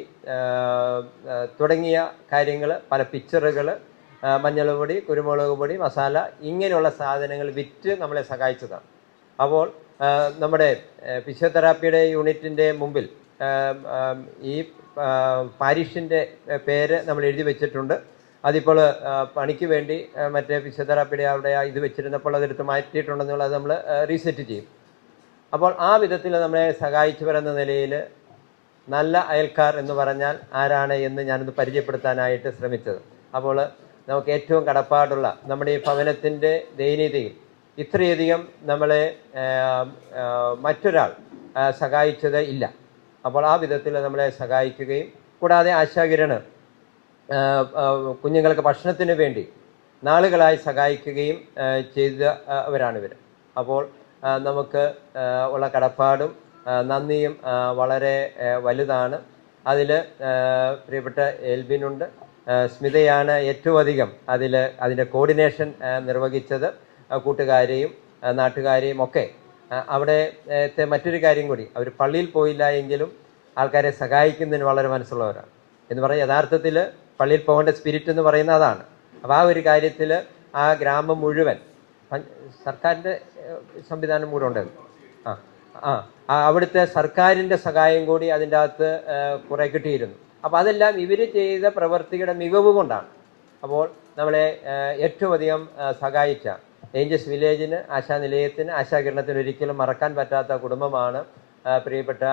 തുടങ്ങിയ കാര്യങ്ങൾ, പല പിക്ചറുകൾ, മഞ്ഞൾ പൊടി, കുരുമുളക് പൊടി, മസാല, ഇങ്ങനെയുള്ള സാധനങ്ങൾ വിറ്റ് നമ്മളെ സഹായിച്ചതാണ്. അപ്പോൾ നമ്മുടെ ഫിസിയോതെറാപ്പിയുടെ യൂണിറ്റിൻ്റെ മുമ്പിൽ ഈ പാരിഷിൻ്റെ പേര് നമ്മൾ എഴുതി വെച്ചിട്ടുണ്ട്. അതിപ്പോൾ പണിക്ക് വേണ്ടി മറ്റേ ഫിസിയോതെറാപ്പിയുടെ അവിടെ ഇത് വെച്ചിരുന്നപ്പോൾ അതെടുത്ത് മാറ്റിയിട്ടുണ്ടെന്നുള്ളത് നമ്മൾ റീസെറ്റ് ചെയ്യും. അപ്പോൾ ആ വിധത്തിൽ നമ്മളെ സഹായിച്ചവരെന്ന നിലയിൽ നല്ല അയൽക്കാർ എന്ന് പറഞ്ഞാൽ ആരാണ് എന്ന് ഞാനൊന്ന് പരിചയപ്പെടുത്താനായിട്ട് ശ്രമിച്ചത്. അപ്പോൾ നമുക്ക് ഏറ്റവും കടപ്പാടുള്ള നമ്മുടെ ഈ ഭവനത്തിൻ്റെ ദയനീയതയിൽ ഇത്രയധികം നമ്മളെ മറ്റൊരാൾ സഹായിച്ചത് ഇല്ല. അപ്പോൾ ആ വിധത്തിൽ നമ്മളെ സഹായിക്കുകയും കൂടാതെ ആശാകിരണ് കുഞ്ഞുങ്ങൾക്ക് ഭക്ഷണത്തിന് വേണ്ടി നാളുകളായി സഹായിക്കുകയും ചെയ്തവരാണിവർ. അപ്പോൾ നമുക്ക് ഉള്ള കടപ്പാടും നന്ദിയും വളരെ വലുതാണ്. അതിൽ പ്രിയപ്പെട്ട എൽബിനുണ്ട്, സ്മിതയാണ് ഏറ്റവും അധികം അതിൻ്റെ കോർഡിനേഷൻ നിർവഹിച്ചത്. കൂട്ടുകാരെയും നാട്ടുകാരെയും ഒക്കെ അവിടെ മറ്റൊരു കാര്യം കൂടി, അവർ പള്ളിയിൽ പോയില്ല എങ്കിലും ആൾക്കാരെ സഹായിക്കുന്നതിന് വളരെ മനസ്സുള്ളവരാണ് എന്ന് പറഞ്ഞാൽ യഥാർത്ഥത്തിൽ പള്ളിയിൽ പോകേണ്ട സ്പിരിറ്റ് എന്ന് പറയുന്നത് അതാണ്. അപ്പോൾ ആ ഒരു കാര്യത്തിൽ ആ ഗ്രാമം മുഴുവൻ സർക്കാരിൻ്റെ സംവിധാനം കൂടെ ഉണ്ട്. അവിടുത്തെ സർക്കാരിൻ്റെ സഹായം കൂടി അതിൻ്റെ അകത്ത് കുറേ കിട്ടിയിരുന്നു. അപ്പോൾ അതെല്ലാം ഇവർ ചെയ്ത പ്രവൃത്തിയുടെ മികവ് കൊണ്ടാണ്. അപ്പോൾ നമ്മളെ ഏറ്റവും അധികം സഹായിച്ച ഏഞ്ചൽസ് വില്ലേജിന്, ആശാനിലയത്തിന്, ആശാകിരണത്തിന് ഒരിക്കലും മറക്കാൻ പറ്റാത്ത കുടുംബമാണ് പ്രിയപ്പെട്ട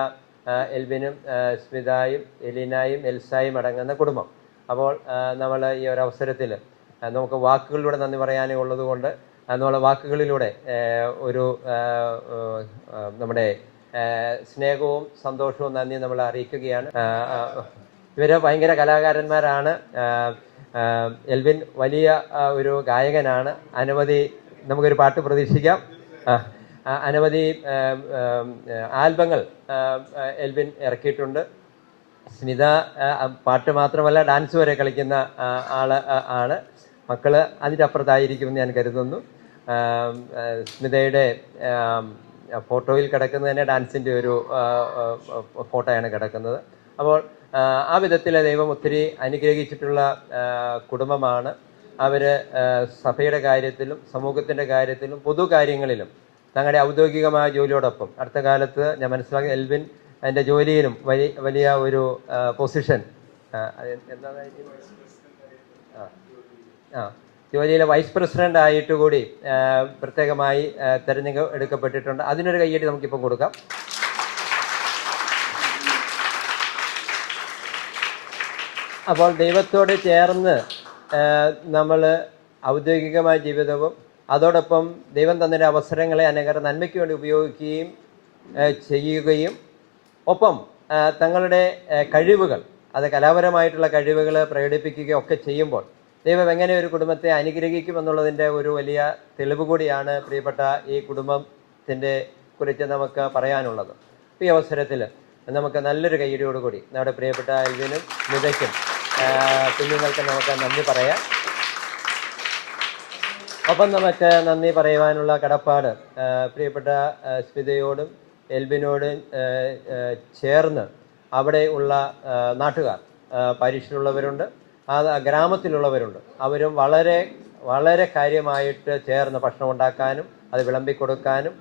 എൽബിനും സ്മിതായും എലീനായും എൽസായും അടങ്ങുന്ന കുടുംബം. അപ്പോൾ നമ്മൾ ഈ ഒരു അവസരത്തിൽ നമുക്ക് വാക്കുകളിലൂടെ നന്ദി പറയാനേ ഉള്ളതുകൊണ്ട് നമ്മൾ വാക്കുകളിലൂടെ ഒരു നമ്മുടെ സ്നേഹവും സന്തോഷവും നന്ദിയും നമ്മൾ അറിയിക്കുകയാണ്. ഇവർ ഭയങ്കര കലാകാരന്മാരാണ്. എൽവിൻ വലിയ ഒരു ഗായകനാണ്. അനവധി നമുക്കൊരു പാട്ട് പ്രതീക്ഷിക്കാം. അനവധി ആൽബങ്ങൾ എൽവിൻ ഇറക്കിയിട്ടുണ്ട്. സ്മിത പാട്ട് മാത്രമല്ല ഡാൻസ് വരെ കളിക്കുന്ന ആണ്. മക്കള് അതിൻ്റെ അപ്പുറത്തായിരിക്കുമെന്ന് ഞാൻ കരുതുന്നു. സ്മിതയുടെ ഫോട്ടോയിൽ കിടക്കുന്നത് തന്നെ ഡാൻസിൻ്റെ ഒരു ഫോട്ടോയാണ് കിടക്കുന്നത്. അപ്പോൾ ആ വിധത്തിൽ ദൈവം ഒത്തിരി അനുഗ്രഹിച്ചിട്ടുള്ള കുടുംബമാണ്. അവർ സഭയുടെ കാര്യത്തിലും സമൂഹത്തിൻ്റെ കാര്യത്തിലും പൊതു കാര്യങ്ങളിലും തങ്ങളുടെ ഔദ്യോഗികമായ ജോലിയോടൊപ്പം അടുത്ത കാലത്ത് ഞാൻ മനസ്സിലാക്കി എൽവിൻ അതിൻ്റെ ജോലിയിലും വലിയ ഒരു പൊസിഷൻ ജോലിയിലെ വൈസ് പ്രസിഡന്റ് ആയിട്ട് കൂടി പ്രത്യേകമായി തിരഞ്ഞെടുക്കപ്പെട്ടിട്ടുണ്ട്. അതിനൊരു കയ്യടി നമുക്കിപ്പം കൊടുക്കാം. അപ്പോൾ ദൈവത്തോട് ചേർന്ന് നമ്മൾ ഔദ്യോഗികമായ ജീവിതവും അതോടൊപ്പം ദൈവം തന്നൊരു അവസരങ്ങളെ അനേകർ നന്മയ്ക്ക് വേണ്ടി ഉപയോഗിക്കുകയും ചെയ്യുകയും ഒപ്പം തങ്ങളുടെ കഴിവുകൾ, അത് കലാപരമായിട്ടുള്ള കഴിവുകൾ പ്രകടിപ്പിക്കുകയും ഒക്കെ ചെയ്യുമ്പോൾ ദൈവം എങ്ങനെ ഒരു കുടുംബത്തെ അനുഗ്രഹിക്കുമെന്നുള്ളതിൻ്റെ ഒരു വലിയ തെളിവ് കൂടിയാണ് പ്രിയപ്പെട്ട ഈ കുടുംബത്തിൻ്റെ കുറിച്ച് നമുക്ക് പറയാനുള്ളത്. ഈ അവസരത്തിൽ നമുക്ക് നല്ലൊരു കയ്യടിയോടുകൂടി നമ്മുടെ പ്രിയപ്പെട്ട എൽവിനും സ്മിതയ്ക്കും കുഞ്ഞുങ്ങൾക്ക് നമുക്ക് നന്ദി പറയാം. ഒപ്പം നമുക്ക് നന്ദി പറയുവാനുള്ള കടപ്പാട് പ്രിയപ്പെട്ട സ്മിതയോടും എൽവിനോടും ചേർന്ന് അവിടെ ഉള്ള നാട്ടുകാർ, പാരിഷിലുള്ളവരുണ്ട്, ആ ഗ്രാമത്തിലുള്ളവരുണ്ട്. അവരും വളരെ വളരെ കാര്യമായിട്ട് ചേർന്ന് ഭക്ഷണം ഉണ്ടാക്കാനും അത് വിളമ്പിക്കൊടുക്കാനും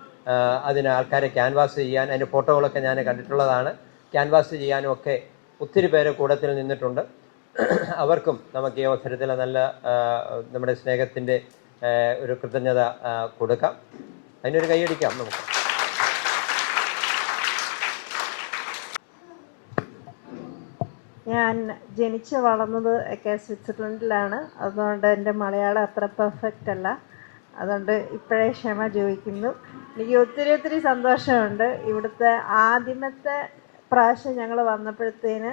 അതിന് ആൾക്കാരെ ക്യാൻവാസ് ചെയ്യാൻ, അതിൻ്റെ ഫോട്ടോകളൊക്കെ ഞാൻ കണ്ടിട്ടുള്ളതാണ്, ക്യാൻവാസ് ചെയ്യാനും ഒക്കെ ഒത്തിരി പേര് കൂടത്തിൽ നിന്നിട്ടുണ്ട്. അവർക്കും നമുക്ക് ഈ അവസരത്തിൽ നല്ല നമ്മുടെ സ്നേഹത്തിൻ്റെ ഒരു കൃതജ്ഞത കൊടുക്കാം. അതിനൊരു കൈയടിക്കാം നമുക്ക്. ഞാൻ ജനിച്ച് വളർന്നത് ഒക്കെ സ്വിറ്റ്സർലൻഡിലാണ്. അതുകൊണ്ട് എൻ്റെ മലയാളം അത്ര പെർഫെക്റ്റ് അല്ല. അതുകൊണ്ട് ഇപ്പോഴേ ക്ഷമ ചോദിക്കുന്നു. എനിക്ക് ഒത്തിരി ഒത്തിരി സന്തോഷമുണ്ട്. ഇവിടുത്തെ ആദ്യമത്തെ പ്രാവശ്യം ഞങ്ങൾ വന്നപ്പോഴത്തേന്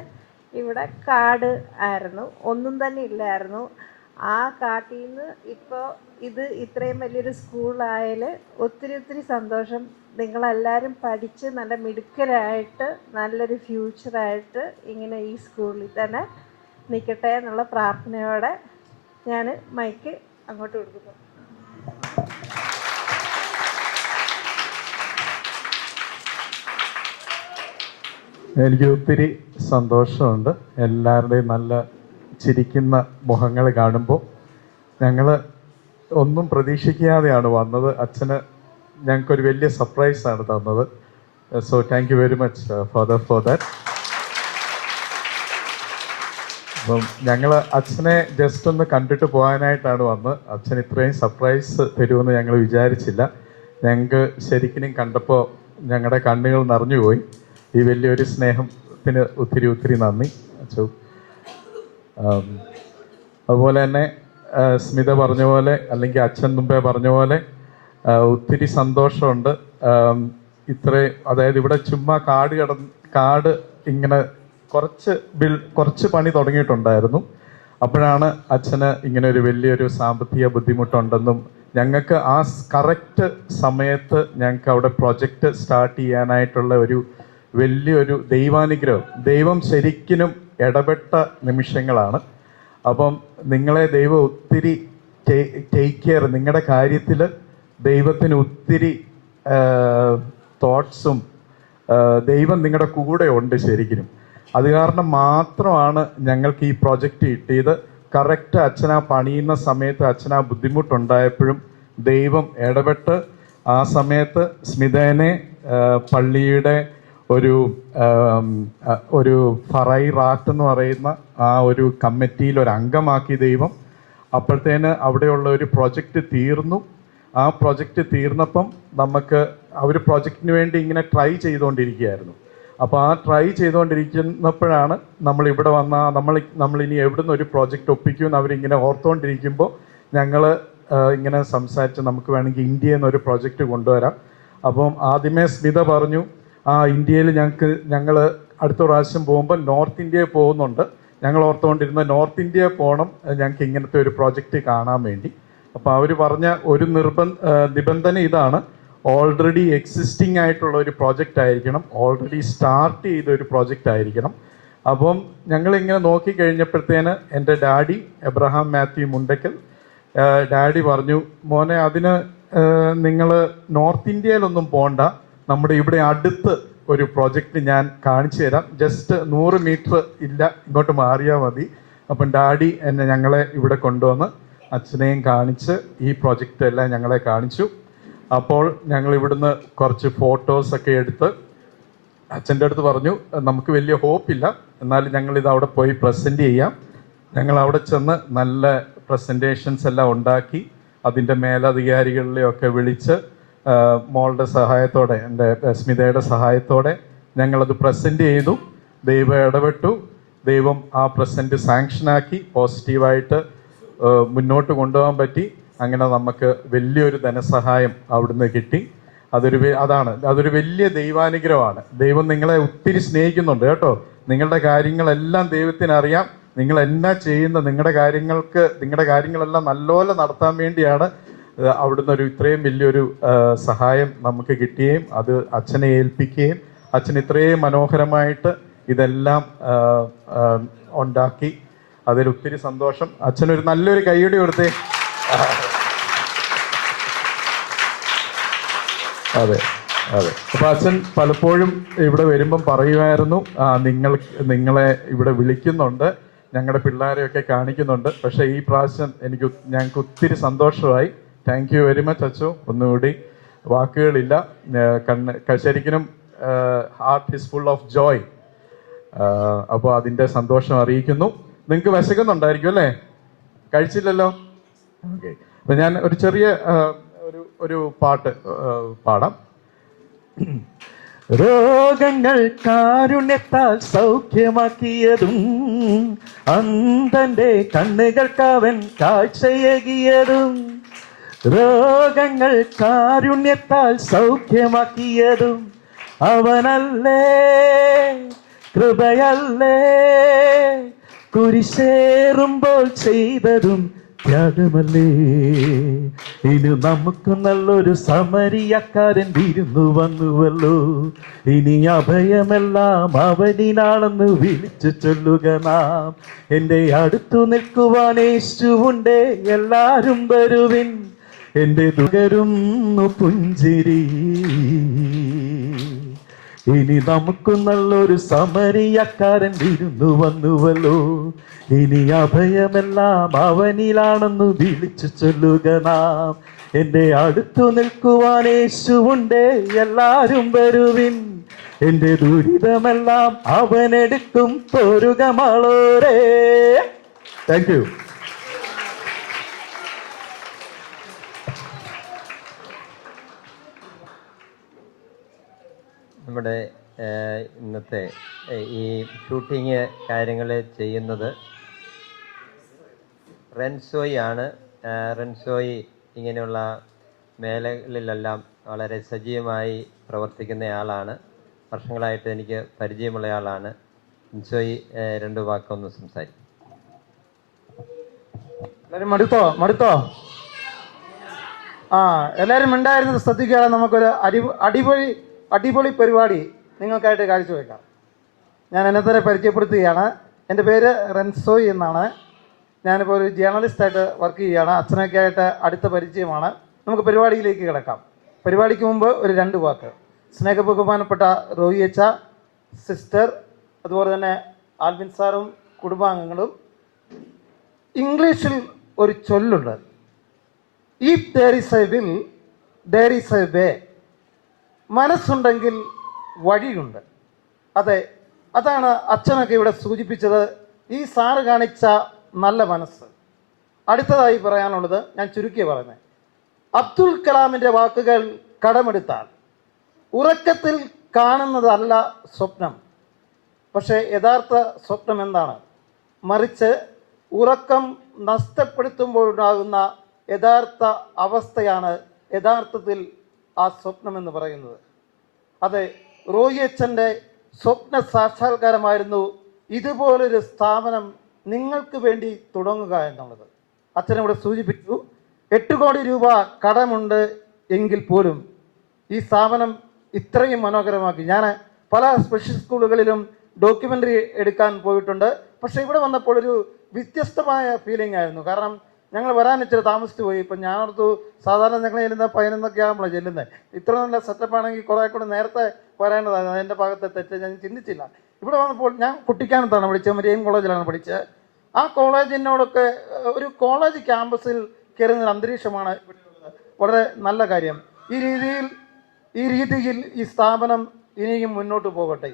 ഇവിടെ കാട് ആയിരുന്നു, ഒന്നും തന്നെ ഇല്ലായിരുന്നു. ആ കാട്ടിൽ നിന്ന് ഇപ്പോൾ ഇത് ഇത്രയും വലിയൊരു സ്കൂളായാൽ ഒത്തിരി ഒത്തിരി സന്തോഷം. നിങ്ങളെല്ലാവരും പഠിച്ച് നല്ല മിടുക്കരായിട്ട് നല്ലൊരു ഫ്യൂച്ചറായിട്ട് ഇങ്ങനെ ഈ സ്കൂളിൽ തന്നെ നിൽക്കട്ടെ എന്നുള്ള പ്രാർത്ഥനയോടെ ഞാൻ മൈക്ക് അങ്ങോട്ട് കൊടുക്കുന്നു. എനിക്ക് ഒത്തിരി സന്തോഷമുണ്ട് എല്ലാവരുടെയും നല്ല ചിരിക്കുന്ന മുഖങ്ങൾ കാണുമ്പോൾ. ഞങ്ങൾ ഒന്നും പ്രതീക്ഷിക്കാതെയാണ് വന്നത്. അച്ഛന് ഞങ്ങൾക്കൊരു വലിയ സർപ്രൈസാണ് തന്നത്. So thank you very much father for that. അപ്പം ഞങ്ങൾ അച്ഛനെ ജസ്റ്റ് ഒന്ന് കണ്ടിട്ട് പോകാനായിട്ടാണ് വന്നത്. അച്ഛൻ ഇത്രയും സർപ്രൈസ് തരുമെന്ന് ഞങ്ങൾ വിചാരിച്ചില്ല. ഞങ്ങൾക്ക് ശരിക്കും കണ്ടപ്പോൾ ഞങ്ങളുടെ കണ്ണുകൾ നിറഞ്ഞുപോയി. ഈ വലിയൊരു സ്നേഹത്തിന് ഒത്തിരി ഒത്തിരി നന്ദി അച്ഛൻ. അതുപോലെ തന്നെ സ്മിത പറഞ്ഞ പോലെ, അല്ലെങ്കിൽ അച്ഛൻ മുമ്പേ പറഞ്ഞ പോലെ, ഒത്തിരി സന്തോഷമുണ്ട്. അതായത് ഇവിടെ ചുമ്മാ കാട് ഇങ്ങനെ കുറച്ച് പണി തുടങ്ങിയിട്ടുണ്ടായിരുന്നു. അപ്പോഴാണ് അച്ഛന് ഇങ്ങനെ ഒരു വലിയൊരു സാമ്പത്തിക ബുദ്ധിമുട്ടുണ്ടെന്നും ഞങ്ങൾക്ക് ആ കറക്റ്റ് സമയത്ത് ഞങ്ങൾക്ക് അവിടെ പ്രൊജക്റ്റ് സ്റ്റാർട്ട് ചെയ്യാനായിട്ടുള്ള ഒരു വലിയൊരു ദൈവാനുഗ്രഹം, ദൈവം ശരിക്കും ഇടപെട്ട നിമിഷങ്ങളാണ്. അപ്പം നിങ്ങളെ ദൈവം ഒത്തിരി ടേക്ക് കെയർ, നിങ്ങളുടെ കാര്യത്തിൽ ദൈവത്തിന് ഒത്തിരി തോട്ട്സും ദൈവം നിങ്ങളുടെ കൂടെ ഉണ്ട് ശരിക്കും. അത് കാരണം മാത്രമാണ് ഞങ്ങൾക്ക് ഈ പ്രൊജക്റ്റ് കിട്ടിയത്. കറക്റ്റ് അച്ഛനാ പണിയുന്ന സമയത്ത് അച്ഛനാ ബുദ്ധിമുട്ടുണ്ടായപ്പോഴും ദൈവം ഇടപെട്ട് ആ സമയത്ത് സ്മിതേനെ പള്ളിയുടെ ഒരു ഫറൈ റാറ്റ് എന്ന് പറയുന്ന ആ ഒരു കമ്മിറ്റിയിൽ ഒരു അംഗമാക്കി ദൈവം. അപ്പോഴത്തേന് അവിടെയുള്ള ഒരു പ്രൊജക്റ്റ് തീർന്നു. ആ പ്രൊജക്റ്റ് തീർന്നപ്പം നമുക്ക് ആ ഒരു പ്രൊജക്റ്റിന് വേണ്ടി ഇങ്ങനെ ട്രൈ ചെയ്തുകൊണ്ടിരിക്കുകയായിരുന്നു. അപ്പോൾ ആ ട്രൈ ചെയ്തുകൊണ്ടിരിക്കുന്നപ്പോഴാണ് നമ്മളിവിടെ വന്ന നമ്മളിനി എവിടുന്ന് ഒരു പ്രോജക്റ്റ് ഒപ്പിക്കുമെന്ന് അവരിങ്ങനെ ഓർത്തുകൊണ്ടിരിക്കുമ്പോൾ ഞങ്ങൾ ഇങ്ങനെ സംസാരിച്ച് നമുക്ക് വേണമെങ്കിൽ ഇന്ത്യയിൽ നിന്നൊരു പ്രോജക്റ്റ് കൊണ്ടുവരാം. അപ്പം ആദ്യമേ സ്മിത പറഞ്ഞു ഇന്ത്യയിൽ ഞങ്ങൾ അടുത്ത പ്രാവശ്യം പോകുമ്പോൾ നോർത്ത് ഇന്ത്യയിൽ പോകുന്നുണ്ട്. ഞങ്ങൾ ഓർത്തുകൊണ്ടിരുന്ന നോർത്ത് ഇന്ത്യ പോകണം ഞങ്ങൾക്ക് ഇങ്ങനത്തെ ഒരു പ്രോജക്റ്റ് കാണാൻ വേണ്ടി. അപ്പോൾ അവർ പറഞ്ഞ ഒരു നിബന്ധന ഇതാണ്, ഓൾറെഡി എക്സിസ്റ്റിംഗ് ആയിട്ടുള്ള ഒരു പ്രോജക്റ്റ് ആയിരിക്കണം, ഓൾറെഡി സ്റ്റാർട്ട് ചെയ്ത ഒരു പ്രോജക്റ്റ് ആയിരിക്കണം. അപ്പം ഞങ്ങളിങ്ങനെ നോക്കിക്കഴിഞ്ഞപ്പോഴത്തേന് എൻ്റെ ഡാഡി എബ്രഹാം മാത്യു മുണ്ടക്കൽ ഡാഡി പറഞ്ഞു, മോനെ അതിന് നിങ്ങൾ നോർത്ത് ഇന്ത്യയിലൊന്നും പോകണ്ട, നമ്മുടെ ഇവിടെ അടുത്ത് ഒരു പ്രോജക്റ്റ് ഞാൻ കാണിച്ചു തരാം, ജസ്റ്റ് 100 മീറ്റർ ഇല്ല ഇങ്ങോട്ട് മാറിയാൽ മതി. അപ്പം ഡാഡി ഞങ്ങളെ ഇവിടെ കൊണ്ടുവന്ന് അച്ഛനെയും കാണിച്ച് ഈ പ്രോജക്റ്റ് എല്ലാം ഞങ്ങളെ കാണിച്ചു. അപ്പോൾ ഞങ്ങൾ ഇവിടുന്ന് കുറച്ച് ഫോട്ടോസൊക്കെ എടുത്ത് അച്ഛൻ്റെ അടുത്ത് പറഞ്ഞു, നമുക്ക് വലിയ ഹോപ്പില്ല, എന്നാലും ഞങ്ങളിത് അവിടെ പോയി പ്രസൻറ്റ് ചെയ്യാം. ഞങ്ങൾ അവിടെ ചെന്ന് നല്ല പ്രസൻറ്റേഷൻസ് എല്ലാം ഉണ്ടാക്കി അതിൻ്റെ മേലധികാരികളിലെയൊക്കെ വിളിച്ച് മോളുടെ സഹായത്തോടെ, എൻ്റെ സ്മിതയുടെ സഹായത്തോടെ ഞങ്ങളത് പ്രസൻറ്റ് ചെയ്തു. ദൈവം ഇടപെട്ടു. ദൈവം ആ പ്രസൻറ്റ് സാങ്ഷനാക്കി പോസിറ്റീവായിട്ട് മുന്നോട്ട് കൊണ്ടുപോകാൻ പറ്റി. അങ്ങനെ നമുക്ക് വലിയൊരു ധനസഹായം അവിടുന്ന് കിട്ടി. അതൊരു വലിയ ദൈവാനുഗ്രഹമാണ്. ദൈവം നിങ്ങളെ ഒത്തിരി സ്നേഹിക്കുന്നുണ്ട് കേട്ടോ. നിങ്ങളുടെ കാര്യങ്ങളെല്ലാം ദൈവത്തിനറിയാം. നിങ്ങൾ എന്നാ ചെയ്യുന്ന നിങ്ങളുടെ കാര്യങ്ങളെല്ലാം നല്ലപോലെ നടത്താൻ വേണ്ടിയാണ് അവിടുന്ന് ഇത്രയും വലിയൊരു സഹായം നമുക്ക് കിട്ടുകയും അത് അച്ഛനെ ഏൽപ്പിക്കുകയും അച്ഛൻ ഇത്രയും മനോഹരമായിട്ട് ഇതെല്ലാം ഉണ്ടാക്കി. അതിലൊത്തിരി സന്തോഷം. അച്ഛനൊരു നല്ലൊരു കൈയ്യടി കൊടുത്തേ. അതെ. അപ്പോൾ അച്ഛൻ പലപ്പോഴും ഇവിടെ വരുമ്പം പറയുമായിരുന്നു, നിങ്ങളെ ഇവിടെ വിളിക്കുന്നുണ്ട്, ഞങ്ങളുടെ പിള്ളേരെയൊക്കെ കാണിക്കുന്നുണ്ട്. പക്ഷേ ഈ പ്രാവശ്യം ഞങ്ങൾക്ക് ഒത്തിരി സന്തോഷമായി. Thank you very much Achu. ഒന്നുകൂടി വാക്കുകളില്ല. ശരിക്കും heart is full of Joy. അപ്പോൾ അതിൻ്റെ സന്തോഷം അറിയിക്കുന്നു. നിങ്ങൾക്ക് വിശക്കുന്നുണ്ടായിരിക്കും അല്ലേ? കഴിച്ചില്ലല്ലോ? ഓക്കെ. അപ്പം ഞാൻ ഒരു ചെറിയ ഒരു പാട്ട് പാടാം. രോഗങ്ങൾ കാരുണ്യത്താൽ സൗഖ്യമാക്കിയതും അന്ധന്റെ കണ്ണുകൾക്കവൻ കാഴ്ചയേകിയതും, രോഗങ്ങൾ കാരുണ്യത്താൽ സൗഖ്യമാക്കിയതും അവനല്ലേ, കൃപയല്ലേ, കുരിശേറുമ്പോൾ ചെയ്തതും ത്യാഗമല്ലേ. ഇനി നമുക്ക് നല്ലൊരു സമരിയക്കാരൻ വിരുന്നു വന്നുവല്ലോ. ഇനി അഭയമെല്ലാം അവനിലാണെന്ന് വിളിച്ചു ചൊല്ലുക നാം. എൻ്റെ അടുത്തു നിൽക്കുവാൻ യേശുവുണ്ടേ, എല്ലാരും വരുവിൻ, എൻ്റെ ദുഃഖരുന്നു പുഞ്ചിരി. ഇനി നമുക്ക് നല്ലൊരു സമരിയക്കാരൻ വിരുന്നു വന്നുവല്ലോ. ഇനി അഭയമെല്ലാം അവനിലാണെന്ന് വിളിച്ചു ചൊല്ലുക നാം. എൻ്റെ അടുത്തു നിൽക്കുവാൻ യേശുവുണ്ടേ, എല്ലാരും വരുവിൻ, എൻ്റെ ദുരിതമെല്ലാം അവനെടുക്കും, പോരുക മാളോരേ. Thank you. നമ്മുടെ ഇന്നത്തെ ഈ ഷൂട്ടിങ് കാര്യങ്ങൾ ചെയ്യുന്നത് റെൻസോയി ആണ്. റെൻസോയി ഇങ്ങനെയുള്ള മേഖലകളിലെല്ലാം വളരെ സജീവമായി പ്രവർത്തിക്കുന്ന ആളാണ്. വർഷങ്ങളായിട്ട് എനിക്ക് പരിചയമുള്ള ആളാണ്. റെൻസോയി 2 വാക്കൊന്ന് സംസാരിക്കും. എല്ലാവരും മടുത്തോ? എല്ലാവരും ഉണ്ടായിരുന്നത് ശ്രദ്ധിക്കാതെ നമുക്കൊരു അടിപൊളി പരിപാടി നിങ്ങൾക്കായിട്ട് കാഴ്ചവെക്കാം. ഞാൻ എന്നെ തന്നെ പരിചയപ്പെടുത്തുകയാണ്. എൻ്റെ പേര് റെൻസോയി എന്നാണ്. ഞാനിപ്പോൾ ഒരു ജേർണലിസ്റ്റായിട്ട് വർക്ക് ചെയ്യുകയാണ്. അച്ഛനൊക്കെ ആയിട്ട് അടുത്ത പരിചയമാണ്. നമുക്ക് പരിപാടിയിലേക്ക് കിടക്കാം. പരിപാടിക്ക് മുമ്പ് ഒരു 2 വാക്ക്. സ്നേഹബഹുമാനപ്പെട്ട റോയി അച്ഛ, സിസ്റ്റർ, അതുപോലെ തന്നെ ആൽവിൻ സാറും കുടുംബാംഗങ്ങളും, ഇംഗ്ലീഷിൽ ഒരു ചൊല്ലുണ്ട്, if there is a will, there is a way. മനസ്സുണ്ടെങ്കിൽ വഴിയുണ്ട്. അതാണ് അച്ഛനൊക്കെ ഇവിടെ സൂചിപ്പിച്ചത്. ഈ സാറ് കാണിച്ച നല്ല മനസ്സ്. അടുത്തതായി പറയാനുള്ളത് ഞാൻ ചുരുക്കി പറയുന്നത്, അബ്ദുൽ കലാമിൻ്റെ വാക്കുകൾ കടമെടുത്താൽ ഉറക്കത്തിൽ കാണുന്നതല്ല സ്വപ്നം. പക്ഷേ യഥാർത്ഥ സ്വപ്നം എന്താണ്? മറിച്ച് ഉറക്കം നഷ്ടപ്പെടുത്തുമ്പോഴുണ്ടാകുന്ന യഥാർത്ഥ അവസ്ഥയാണ് യഥാർത്ഥത്തിൽ ആ സ്വപ്നമെന്ന് പറയുന്നത്. അതെ, റോയി അച്ഛൻ്റെ സ്വപ്ന സാക്ഷാത്കാരമായിരുന്നു ഇതുപോലൊരു സ്ഥാപനം നിങ്ങൾക്ക് വേണ്ടി തുടങ്ങുക എന്നുള്ളത്. അച്ഛനിവിടെ സൂചിപ്പിച്ചു, 8 കോടി രൂപ കടമുണ്ട് എങ്കിൽ പോലും ഈ സ്ഥാപനം ഇത്രയും മനോഹരമാക്കി. ഞാൻ പല സ്പെഷ്യൽ സ്കൂളുകളിലും ഡോക്യുമെൻ്ററി എടുക്കാൻ പോയിട്ടുണ്ട്. പക്ഷേ ഇവിടെ വന്നപ്പോൾ ഒരു വ്യത്യസ്തമായ ഫീലിംഗ് ആയിരുന്നു. കാരണം ഞങ്ങൾ വരാൻ ഇച്ചിരി താമസിച്ചു പോയി. ഇപ്പം ഞാനോർത്തു സാധാരണ ഞങ്ങൾ ചെല്ലുന്ന 11 ആകുമ്പോഴാണ് ചെല്ലുന്നത്. ഇത്ര നല്ല സെറ്റപ്പ് ആണെങ്കിൽ കുറേ കൂടെ നേരത്തെ വരേണ്ടതായിരുന്നു. എൻ്റെ ഭാഗത്തെ തെറ്റ് ഞാൻ ചിന്തിച്ചില്ല. ഇവിടെ വന്നപ്പോൾ ഞാൻ കുട്ടിക്കാനത്താണ് പഠിച്ചത്, മരിയം കോളേജിലാണ് പഠിച്ചത്. ആ കോളേജിനോടൊക്കെ ഒരു കോളേജ് ക്യാമ്പസിൽ കയറുന്ന അന്തരീക്ഷമാണ് ഇവിടെ ഉള്ളത്. വളരെ നല്ല കാര്യം. ഈ രീതിയിൽ ഈ സ്ഥാപനം ഇനിയും മുന്നോട്ട് പോകട്ടെ.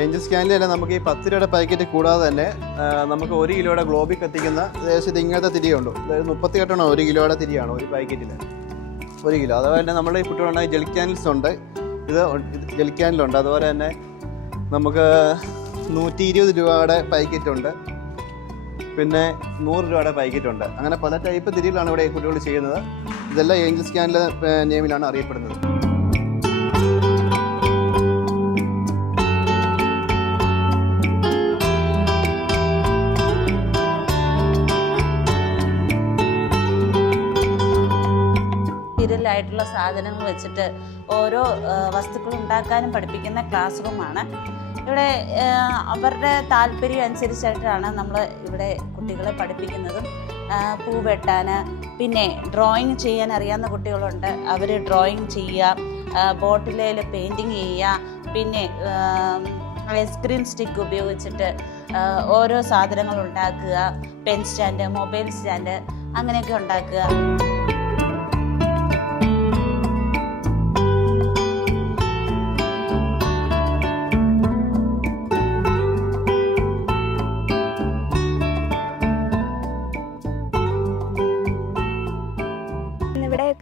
ഏഞ്ചൽസ് ക്യാൻഡിൽ തന്നെ നമുക്ക് ഈ 10 രൂപയുടെ പാക്കറ്റ് കൂടാതെ തന്നെ നമുക്ക് 1 കിലോയുടെ ഗ്ലോബിൽ കത്തിക്കുന്ന ഏകദേശം ഇങ്ങനത്തെ തിരിയുണ്ട്. അതായത് 38 1 കിലോയുടെ തിരിയാണ് ഒരു പാക്കറ്റിൽ 1 കിലോ. അതുപോലെ തന്നെ നമ്മൾ ഈ കുട്ടികളുണ്ടായി ജെൽ ക്യാൻഡിൽസ് ഉണ്ട്. ഇത് ജെൽ ക്യാൻഡിലുണ്ട്. അതുപോലെ തന്നെ നമുക്ക് 120 രൂപയുടെ പാക്കറ്റ് ഉണ്ട്, പിന്നെ 100 രൂപയുടെ പാക്കറ്റ് ഉണ്ട്. അങ്ങനെ പല ടൈപ്പ് തിരിയിലാണ് ഇവിടെ കുട്ടികൾ ചെയ്യുന്നത്. ഇതെല്ലാം ഏഞ്ചൽസ് ക്യാൻഡിൽ നെയിമിലാണ് അറിയപ്പെടുന്നത്. ആയിട്ടുള്ള സാധനങ്ങൾ വെച്ചിട്ട് ഓരോ വസ്തുക്കൾ ഉണ്ടാക്കാനും പഠിപ്പിക്കുന്ന ക്ലാസ് റൂമാണ്. ഇവിടെ അവരുടെ താല്പര്യം അനുസരിച്ചായിട്ടാണ് നമ്മൾ ഇവിടെ കുട്ടികളെ പഠിപ്പിക്കുന്നതും. പൂ വെട്ടാൻ, പിന്നെ ഡ്രോയിങ് ചെയ്യാൻ അറിയാവുന്ന കുട്ടികളുണ്ട്, അവർ ഡ്രോയിങ് ചെയ്യുക, ബോട്ടിലേൽ പെയിൻറ്റിങ് ചെയ്യുക, പിന്നെ ഐസ്ക്രീം സ്റ്റിക്ക് ഉപയോഗിച്ചിട്ട് ഓരോ സാധനങ്ങൾ ഉണ്ടാക്കുക, പെൻ സ്റ്റാൻഡ്, മൊബൈൽ സ്റ്റാൻഡ് അങ്ങനെയൊക്കെ ഉണ്ടാക്കുക.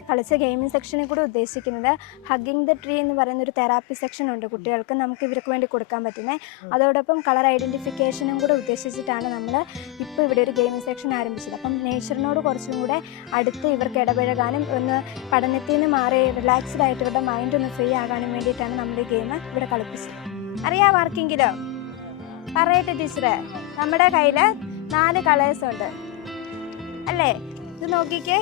കളിച്ച ഗെയിമിംഗ് സെക്ഷനെ കൂടെ ഉദ്ദേശിക്കുന്നത് ഹഗ്ഗിങ് ദ ട്രീ എന്ന് പറയുന്ന ഒരു തെറാപ്പി സെക്ഷൻ ഉണ്ട് കുട്ടികൾക്ക്, നമുക്ക് ഇവർക്ക് വേണ്ടി കൊടുക്കാൻ പറ്റുന്നത്. അതോടൊപ്പം കളർ ഐഡൻറ്റിഫിക്കേഷനും കൂടെ ഉദ്ദേശിച്ചിട്ടാണ് നമ്മൾ ഇപ്പോൾ ഇവിടെ ഒരു ഗെയിമിംഗ് സെക്ഷൻ ആരംഭിച്ചത്. അപ്പം നേച്ചറിനോട് കുറച്ചും കൂടെ അടുത്ത് ഇവർക്ക് ഇടപഴകാനും ഒന്ന് പഠനത്തിൽ നിന്ന് മാറി റിലാക്സ്ഡ് ആയിട്ട് ഇവരുടെ മൈൻഡ് ഒന്ന് ഫ്രീ ആകാനും വേണ്ടിയിട്ടാണ് നമ്മൾ ഈ ഗെയിം ഇവിടെ കളിപ്പിച്ചത്. അറിയാം ആർക്കെങ്കിലും? പറയട്ടെ ടീച്ചറെ, നമ്മുടെ കയ്യിൽ 4 കളേഴ്സ് ഉണ്ട് അല്ലേ? ഇത് നോക്കിക്കേ,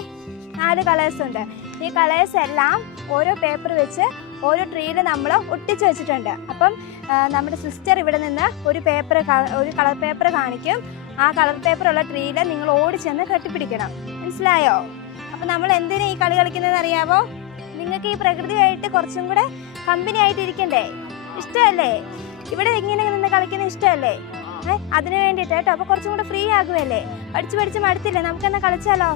4 കളേഴ്സ് ഉണ്ട്. ഈ കളേഴ്സ് എല്ലാം ഓരോ പേപ്പർ വെച്ച് ഓരോ ട്രീയിൽ നമ്മൾ ഒട്ടിച്ച് വെച്ചിട്ടുണ്ട്. അപ്പം നമ്മുടെ സിസ്റ്റർ ഇവിടെ നിന്ന് ഒരു കളർ പേപ്പർ കാണിക്കും. ആ കളർ പേപ്പറുള്ള ട്രീയിൽ നിങ്ങൾ ഓടി ചെന്ന് കെട്ടിപ്പിടിക്കണം. മനസ്സിലായോ? അപ്പം നമ്മൾ എന്തിനാണ് ഈ കളി കളിക്കുന്നതെന്ന് അറിയാമോ? നിങ്ങൾക്ക് ഈ പ്രകൃതിയായിട്ട് കുറച്ചും കൂടെ കമ്പനി ആയിട്ട് ഇരിക്കണ്ടേ? ഇഷ്ടമല്ലേ? ഇവിടെ ഇങ്ങനെ നിന്ന് കളിക്കുന്നത് ഇഷ്ടമല്ലേ? അതിന് വേണ്ടിയിട്ട് കേട്ടോ. അപ്പോൾ കുറച്ചും കൂടെ ഫ്രീ ആകുമല്ലേ? പഠിച്ച് മടുത്തില്ലേ? നമുക്കെന്നാ കളിച്ചാലോ?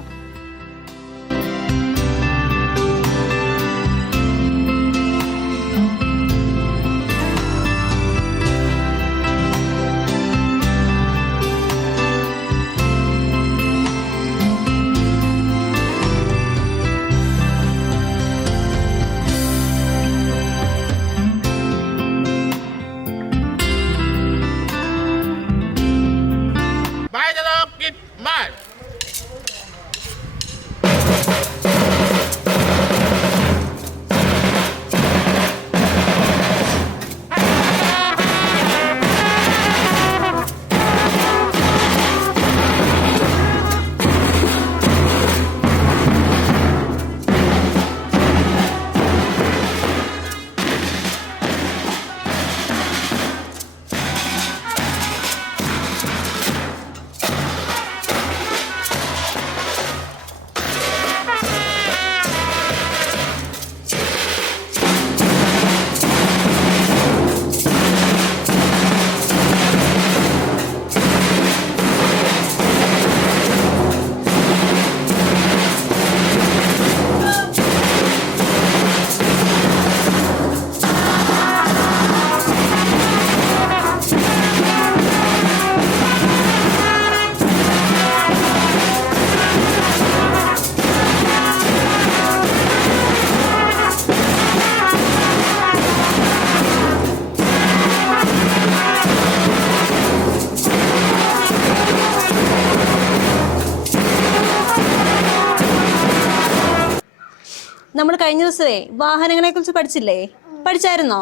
നമ്മൾ കഴിഞ്ഞ ദിവസമേ വാഹനങ്ങളെ കുറിച്ച് പഠിച്ചില്ലേ? പഠിച്ചായിരുന്നോ?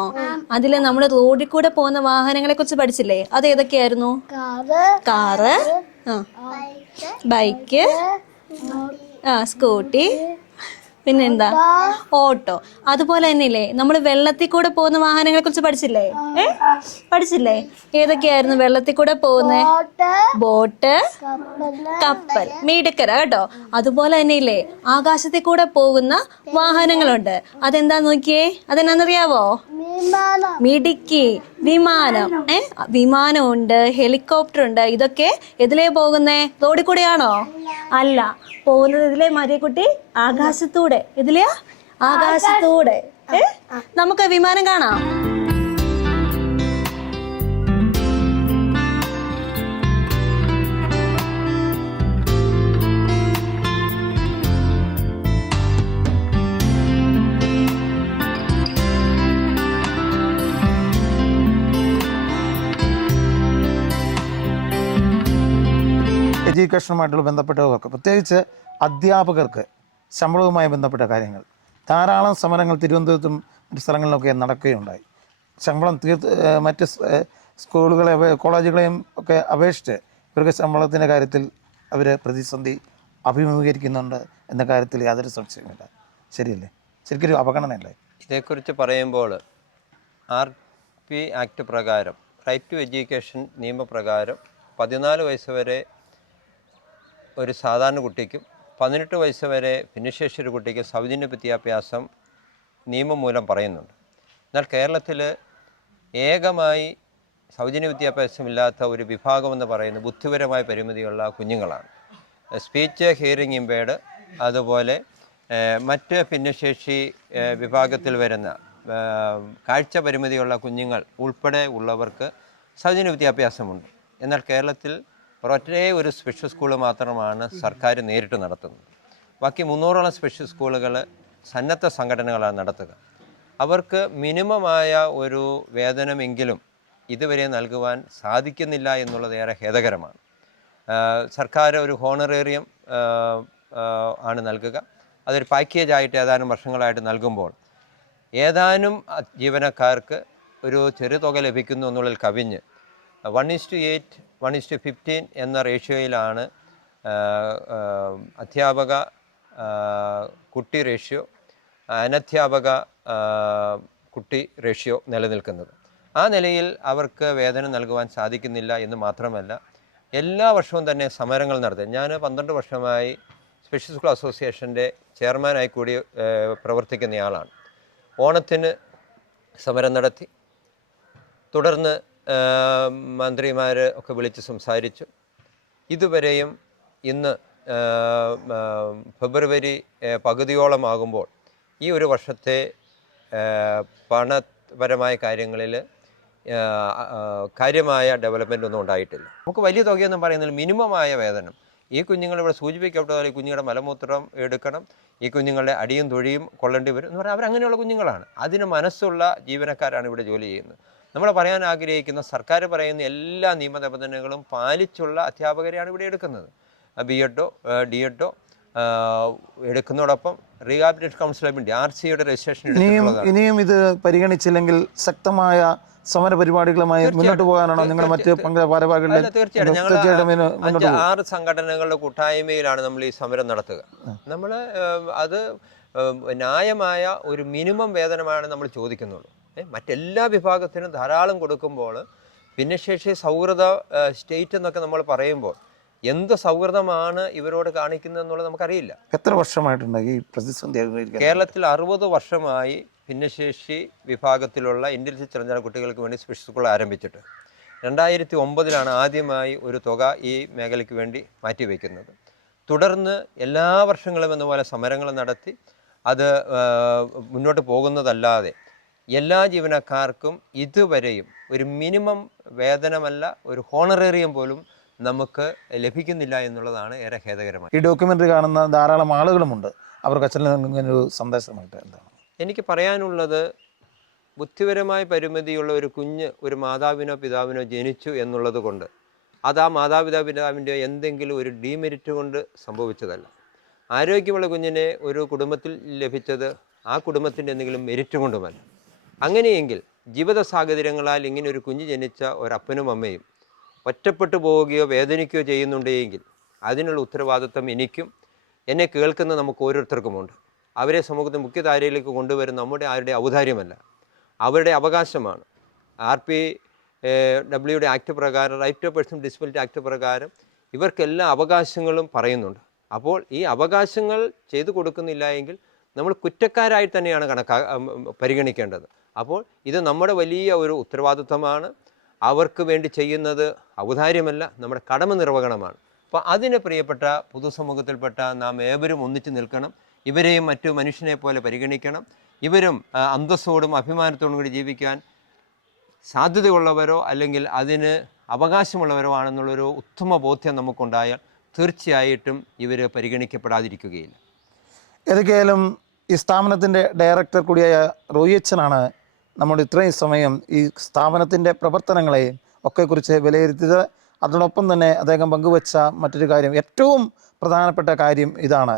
അതില് നമ്മൾ റോഡിൽ കൂടെ പോകുന്ന വാഹനങ്ങളെ കുറിച്ച് പഠിച്ചില്ലേ? അത് ഏതൊക്കെയായിരുന്നു? കാറ്, ബൈക്ക്, സ്കൂട്ടി, പിന്നെന്താ, ഓട്ടോ. അതുപോലെ തന്നെയില്ലേ നമ്മൾ വെള്ളത്തിൽ കൂടെ പോകുന്ന വാഹനങ്ങളെ കുറിച്ച് പഠിച്ചില്ലേ? പഠിച്ചില്ലേ? ഏതൊക്കെയായിരുന്നു വെള്ളത്തിൽ കൂടെ പോകുന്നേ? ബോട്ട്, കപ്പൽ. മിടുക്കര കേട്ടോ. അതുപോലെ തന്നെയില്ലേ ആകാശത്തിൽ കൂടെ പോകുന്ന വാഹനങ്ങളുണ്ട്. അതെന്താ നോക്കിയേ? അതെന്നാന്നറിയാവോ? മിടുക്കി, വിമാനം. വിമാനമുണ്ട്, ഹെലികോപ്റ്റർ ഉണ്ട്. ഇതൊക്കെ എതിലേ പോകുന്നേ? റോഡിൽ കൂടെയാണോ? അല്ല, പോകുന്നത് ഇതിലെ മരിയക്കുട്ടി ആകാശത്തൂടെ. ഇതിലെയാ? ആകാശത്തൂടെ. നമുക്ക് വിമാനം കാണാം. എഡ്യൂക്കേഷനുമായിട്ടുള്ള ബന്ധപ്പെട്ടവർക്ക്, പ്രത്യേകിച്ച് അധ്യാപകർക്ക് ശമ്പളവുമായി ബന്ധപ്പെട്ട കാര്യങ്ങൾ ധാരാളം സമരങ്ങൾ തിരുവനന്തപുരത്തും മറ്റു സ്ഥലങ്ങളിലൊക്കെ നടക്കുകയുണ്ടായി. ശമ്പളം മറ്റ് സ്കൂളുകളെ കോളേജുകളെയും ഒക്കെ അപേക്ഷിച്ച് ഇവർക്ക് ശമ്പളത്തിൻ്റെ കാര്യത്തിൽ അവർ പ്രതിസന്ധി അഭിമുഖീകരിക്കുന്നുണ്ട് എന്ന കാര്യത്തിൽ യാതൊരു സംശയമില്ല. ശരിയല്ലേ? ശരിക്കൊരു അവഗണനയല്ലേ? ഇതേക്കുറിച്ച് പറയുമ്പോൾ RP ആക്ട് പ്രകാരം, റൈറ്റ് ടു എഡ്യൂക്കേഷൻ നിയമപ്രകാരം 14 വയസ്സ് വരെ ഒരു സാധാരണ കുട്ടിക്കും 18 വയസ്സ് വരെ ഭിന്നശേഷി ഒരു കുട്ടിക്ക് സൗജന്യ വിദ്യാഭ്യാസം നിയമം മൂലം പറയുന്നുണ്ട്. എന്നാൽ കേരളത്തിൽ ഏകമായി സൗജന്യ വിദ്യാഭ്യാസമില്ലാത്ത ഒരു വിഭാഗമെന്ന് പറയുന്നത് ബുദ്ധിപരമായ പരിമിതിയുള്ള കുഞ്ഞുങ്ങളാണ്. സ്പീച്ച് ഹിയറിംഗ് ഇമ്പേർഡ്, അതുപോലെ മറ്റ് ഭിന്നശേഷി വിഭാഗത്തിൽ വരുന്ന കാഴ്ച പരിമിതിയുള്ള കുഞ്ഞുങ്ങൾ ഉൾപ്പെടെ ഉള്ളവർക്ക് സൗജന്യ വിദ്യാഭ്യാസമുണ്ട്. എന്നാൽ കേരളത്തിൽ ഒരൊറ്റേ ഒരു സ്പെഷ്യൽ സ്കൂൾ മാത്രമാണ് സർക്കാർ നേരിട്ട് നടത്തുന്നത്. ബാക്കി 300ഓളം സ്പെഷ്യൽ സ്കൂളുകൾ സന്നദ്ധ സംഘടനകളാണ് നടത്തുക. അവർക്ക് മിനിമമായ ഒരു വേതനമെങ്കിലും ഇതുവരെ നൽകുവാൻ സാധിക്കുന്നില്ല എന്നുള്ളത് ഏറെ ഖേദകരമാണ്. സർക്കാർ ഒരു ഹോണറേറിയം ആണ് നൽകുക. അതൊരു പാക്കേജായിട്ട് ഏതാനും വർഷങ്ങളായിട്ട് നൽകുമ്പോൾ ഏതാനും ജീവനക്കാർക്ക് ഒരു ചെറു തുക ലഭിക്കുന്നു എന്നുള്ളതിൽ കവിഞ്ഞ് 1:8, 1:15 എന്ന റേഷ്യോയിലാണ് അധ്യാപക കുട്ടി റേഷ്യോ, അനധ്യാപക കുട്ടി റേഷ്യോ നിലനിൽക്കുന്നത്. ആ നിലയിൽ അവർക്ക് വേതനം നൽകുവാൻ സാധിക്കുന്നില്ല എന്ന് മാത്രമല്ല, എല്ലാ വർഷവും തന്നെ സമരങ്ങൾ നടത്തുക. ഞാൻ 12 വർഷമായി സ്പെഷ്യൽ സ്കൂൾ അസോസിയേഷൻ്റെ ചെയർമാനായി കൂടി പ്രവർത്തിക്കുന്നയാളാണ്. ഓണത്തിന് സമരം നടത്തി, തുടർന്ന് മന്ത്രിമാർ ഒക്കെ വിളിച്ച് സംസാരിച്ചു. ഇതുവരെയും ഇന്ന് ഫെബ്രുവരി പകുതിയോളം ആകുമ്പോൾ ഈ ഒരു വർഷത്തെ പണപരമായ കാര്യങ്ങളിൽ കാര്യമായ ഡെവലപ്മെൻ്റ് ഒന്നും ഉണ്ടായിട്ടില്ല. നമുക്ക് വലിയ തുകയൊന്നും പറയുന്നില്ല. മിനിമമായ വേതനം. ഈ കുഞ്ഞുങ്ങൾ ഇവിടെ സൂചിപ്പിക്കപ്പെട്ട കുഞ്ഞുങ്ങളുടെ മലമൂത്രം എടുക്കണം, ഈ കുഞ്ഞുങ്ങളുടെ അടിയും തൊഴിയും കൊള്ളേണ്ടി വരും എന്ന് പറഞ്ഞാൽ അവരങ്ങനെയുള്ള കുഞ്ഞുങ്ങളാണ്. അതിന് മനസ്സുള്ള ജീവനക്കാരാണ് ഇവിടെ ജോലി ചെയ്യുന്നത്. നമ്മൾ പറയാൻ ആഗ്രഹിക്കുന്ന, സർക്കാർ പറയുന്ന എല്ലാ നിയമനിബന്ധനകളും പാലിച്ചുള്ള അധ്യാപകരെയാണ് ഇവിടെ എടുക്കുന്നത്. BEdോ DEdോ എടുക്കുന്നതോടൊപ്പം റീഹാബിലിറ്റേഷൻ കൗൺസിൽ ഓഫ് ഇന്ത്യ RCയുടെ രജിസ്ട്രേഷൻ ഇനിയും ഇത് പരിഗണിച്ചില്ലെങ്കിൽ ശക്തമായ സമര പരിപാടികളുമായി മുന്നോട്ട് പോകാനാണോ നിങ്ങൾ മറ്റ് ഭാരവാഹികളുടെ? തീർച്ചയായിട്ടും 5-6 സംഘടനകളുടെ കൂട്ടായ്മയിലാണ് നമ്മൾ ഈ സമരം നടത്തുക. നമ്മൾ അത് ന്യായമായ ഒരു മിനിമം വേതനമാണ് നമ്മൾ ചോദിക്കുന്നുള്ളൂ. മറ്റെല്ലാ വിഭാഗത്തിനും ധാരാളം കൊടുക്കുമ്പോൾ ഭിന്നശേഷി സൗഹൃദ സ്റ്റേറ്റ് എന്നൊക്കെ നമ്മൾ പറയുമ്പോൾ എന്ത് സൗഹൃദമാണ് ഇവരോട് കാണിക്കുന്നത് എന്നുള്ളത് നമുക്കറിയില്ല. എത്ര വർഷമായിട്ടുണ്ട് ഈ പ്രതിസന്ധി? കേരളത്തിൽ 60 വർഷമായി ഭിന്നശേഷി വിഭാഗത്തിലുള്ള ഇന്റലിജൻസ് ചലഞ്ചന കുട്ടികൾക്ക് വേണ്ടി സ്പെഷ്യൽ സ്കൂൾ ആരംഭിച്ചിട്ട് 2009 ആദ്യമായി ഒരു തുക ഈ മേഖലയ്ക്ക് വേണ്ടി മാറ്റിവെക്കുന്നത്. തുടർന്ന് എല്ലാ വർഷങ്ങളും എന്നപോലെ സമരങ്ങൾ നടത്തി അത് മുന്നോട്ട് പോകുന്നതല്ലാതെ എല്ലാ ജീവനക്കാർക്കും ഇതുവരെയും ഒരു മിനിമം വേതനമല്ല, ഒരു ഹോണറേറിയം പോലും നമുക്ക് ലഭിക്കുന്നില്ല എന്നുള്ളതാണ് ഏറെ ഖേദകരമായി. ഈ ഡോക്യുമെൻ്ററി കാണുന്ന ധാരാളം ആളുകളുമുണ്ട്. അവർക്ക് അച്ഛനൊരു സന്ദേശമായിട്ട് എന്താണ് എനിക്ക് പറയാനുള്ളത്? ബുദ്ധിപരമായ പരിമിതിയുള്ള ഒരു കുഞ്ഞ് ഒരു മാതാവിനോ പിതാവിനോ ജനിച്ചു എന്നുള്ളത് കൊണ്ട് അത് ആ മാതാപിതാവിൻ്റെ എന്തെങ്കിലും ഒരു ഡീമെരിറ്റ് കൊണ്ട് സംഭവിച്ചതല്ല. ആരോഗ്യമുള്ള കുഞ്ഞിനെ ഒരു കുടുംബത്തിൽ ലഭിച്ചത് ആ കുടുംബത്തിൻ്റെ എന്തെങ്കിലും മെരിറ്റ് കൊണ്ടുമല്ല. അങ്ങനെയെങ്കിൽ ജീവിത സാഹചര്യങ്ങളാൽ ഇങ്ങനെ ഒരു കുഞ്ഞ് ജനിച്ച ഒരപ്പനും അമ്മയും ഒറ്റപ്പെട്ടു പോവുകയോ വേദനിക്കുകയോ ചെയ്യുന്നുണ്ടെങ്കിൽ അതിനുള്ള ഉത്തരവാദിത്വം എനിക്കും എന്നെ കേൾക്കുന്ന നമുക്ക് ഓരോരുത്തർക്കുമുണ്ട്. അവരെ സമൂഹത്തിൽ മുഖ്യധാരയിലേക്ക് കൊണ്ടുവരുന്ന നമ്മുടെ ആരുടെ ഔദാര്യമല്ല, അവരുടെ അവകാശമാണ്. RPW ആക്ട് പ്രകാരം, right to person disability act പ്രകാരം ഇവർക്കെല്ലാ അവകാശങ്ങളും പറയുന്നുണ്ട്. അപ്പോൾ ഈ അവകാശങ്ങൾ ചെയ്തു കൊടുക്കുന്നില്ല എങ്കിൽ നമ്മൾ കുറ്റക്കാരായി തന്നെയാണ് പരിഗണിക്കേണ്ടത്. അപ്പോൾ ഇത് നമ്മുടെ വലിയ ഒരു ഉത്തരവാദിത്വമാണ്. അവർക്ക് വേണ്ടി ചെയ്യുന്നത് ഔദാര്യമല്ല, നമ്മുടെ കടമ നിർവഹണമാണ്. അപ്പോൾ അതിന് പ്രിയപ്പെട്ട പൊതുസമൂഹത്തിൽപ്പെട്ട നാം ഏവരും ഒന്നിച്ചു നിൽക്കണം. ഇവരെയും മറ്റു മനുഷ്യനെ പോലെ പരിഗണിക്കണം. ഇവരും അന്തസ്സോടും അഭിമാനത്തോടും കൂടി ജീവിക്കാൻ സാധ്യതയുള്ളവരോ അല്ലെങ്കിൽ അതിന് അവകാശമുള്ളവരോ ആണെന്നുള്ളൊരു ഉത്തമ ബോധ്യം നമുക്കുണ്ടായാൽ തീർച്ചയായിട്ടും ഇവർ പരിഗണിക്കപ്പെടാതിരിക്കുകയില്ല. ഏതൊക്കെയായാലും ഈ സ്ഥാപനത്തിൻ്റെ ഡയറക്ടർ കൂടിയായ റോയി അച്ഛനാണ് നമ്മുടെ ഇത്രയും സമയം ഈ സ്ഥാപനത്തിൻ്റെ പ്രവർത്തനങ്ങളെ ഒക്കെക്കുറിച്ച് വിലയിരുത്തിയത്. അതോടൊപ്പം തന്നെ അദ്ദേഹം പങ്കുവച്ച മറ്റൊരു കാര്യം, ഏറ്റവും പ്രധാനപ്പെട്ട കാര്യം ഇതാണ്: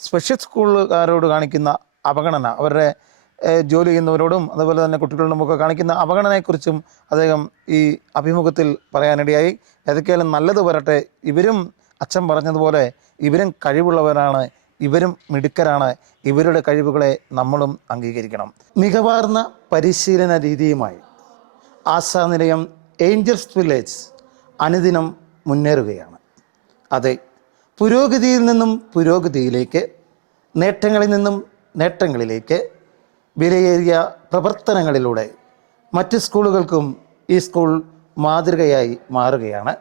സ്പെഷ്യൽ സ്കൂളുകാരോട് കാണിക്കുന്ന അവഗണന, അവരുടെ ജോലി ചെയ്യുന്നവരോടും അതുപോലെ തന്നെ കുട്ടികളോടുമൊക്കെ കാണിക്കുന്ന അവഗണനയെക്കുറിച്ചും അദ്ദേഹം ഈ അഭിമുഖത്തിൽ പറയാനിടയായി. ഏതൊക്കെയാലും നല്ലത് വരട്ടെ. ഇവരും അച്ഛൻ പറഞ്ഞതുപോലെ ഇവരും കഴിവുള്ളവരാണ്, ഇവരും മിടുക്കരാണ്. ഇവരുടെ കഴിവുകളെ നമ്മളും അംഗീകരിക്കണം. മികവാർന്ന പരിശീലന രീതിയുമായി ആശാനിലയം ഏഞ്ചൽസ് വില്ലേജ് അനുദിനം മുന്നേറുകയാണ്. അതെ, പുരോഗതിയിൽ നിന്നും പുരോഗതിയിലേക്ക്, നേട്ടങ്ങളിൽ നിന്നും നേട്ടങ്ങളിലേക്ക് വിലയേറിയ പ്രവർത്തനങ്ങളിലൂടെ മറ്റ് സ്കൂളുകൾക്കും ഈ സ്കൂൾ മാതൃകയായി മാറുകയാണ്.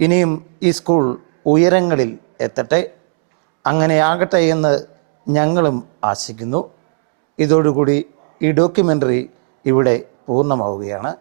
ഇനിയും ഈ സ്കൂൾ ഉയരങ്ങളിൽ എത്തട്ടെ. അങ്ങനെയാകട്ടെ എന്ന് ഞങ്ങളും ആശിക്കുന്നു. ഇതോടുകൂടി ഈ ഡോക്യുമെൻ്ററി ഇവിടെ പൂർണ്ണമാവുകയാണ്.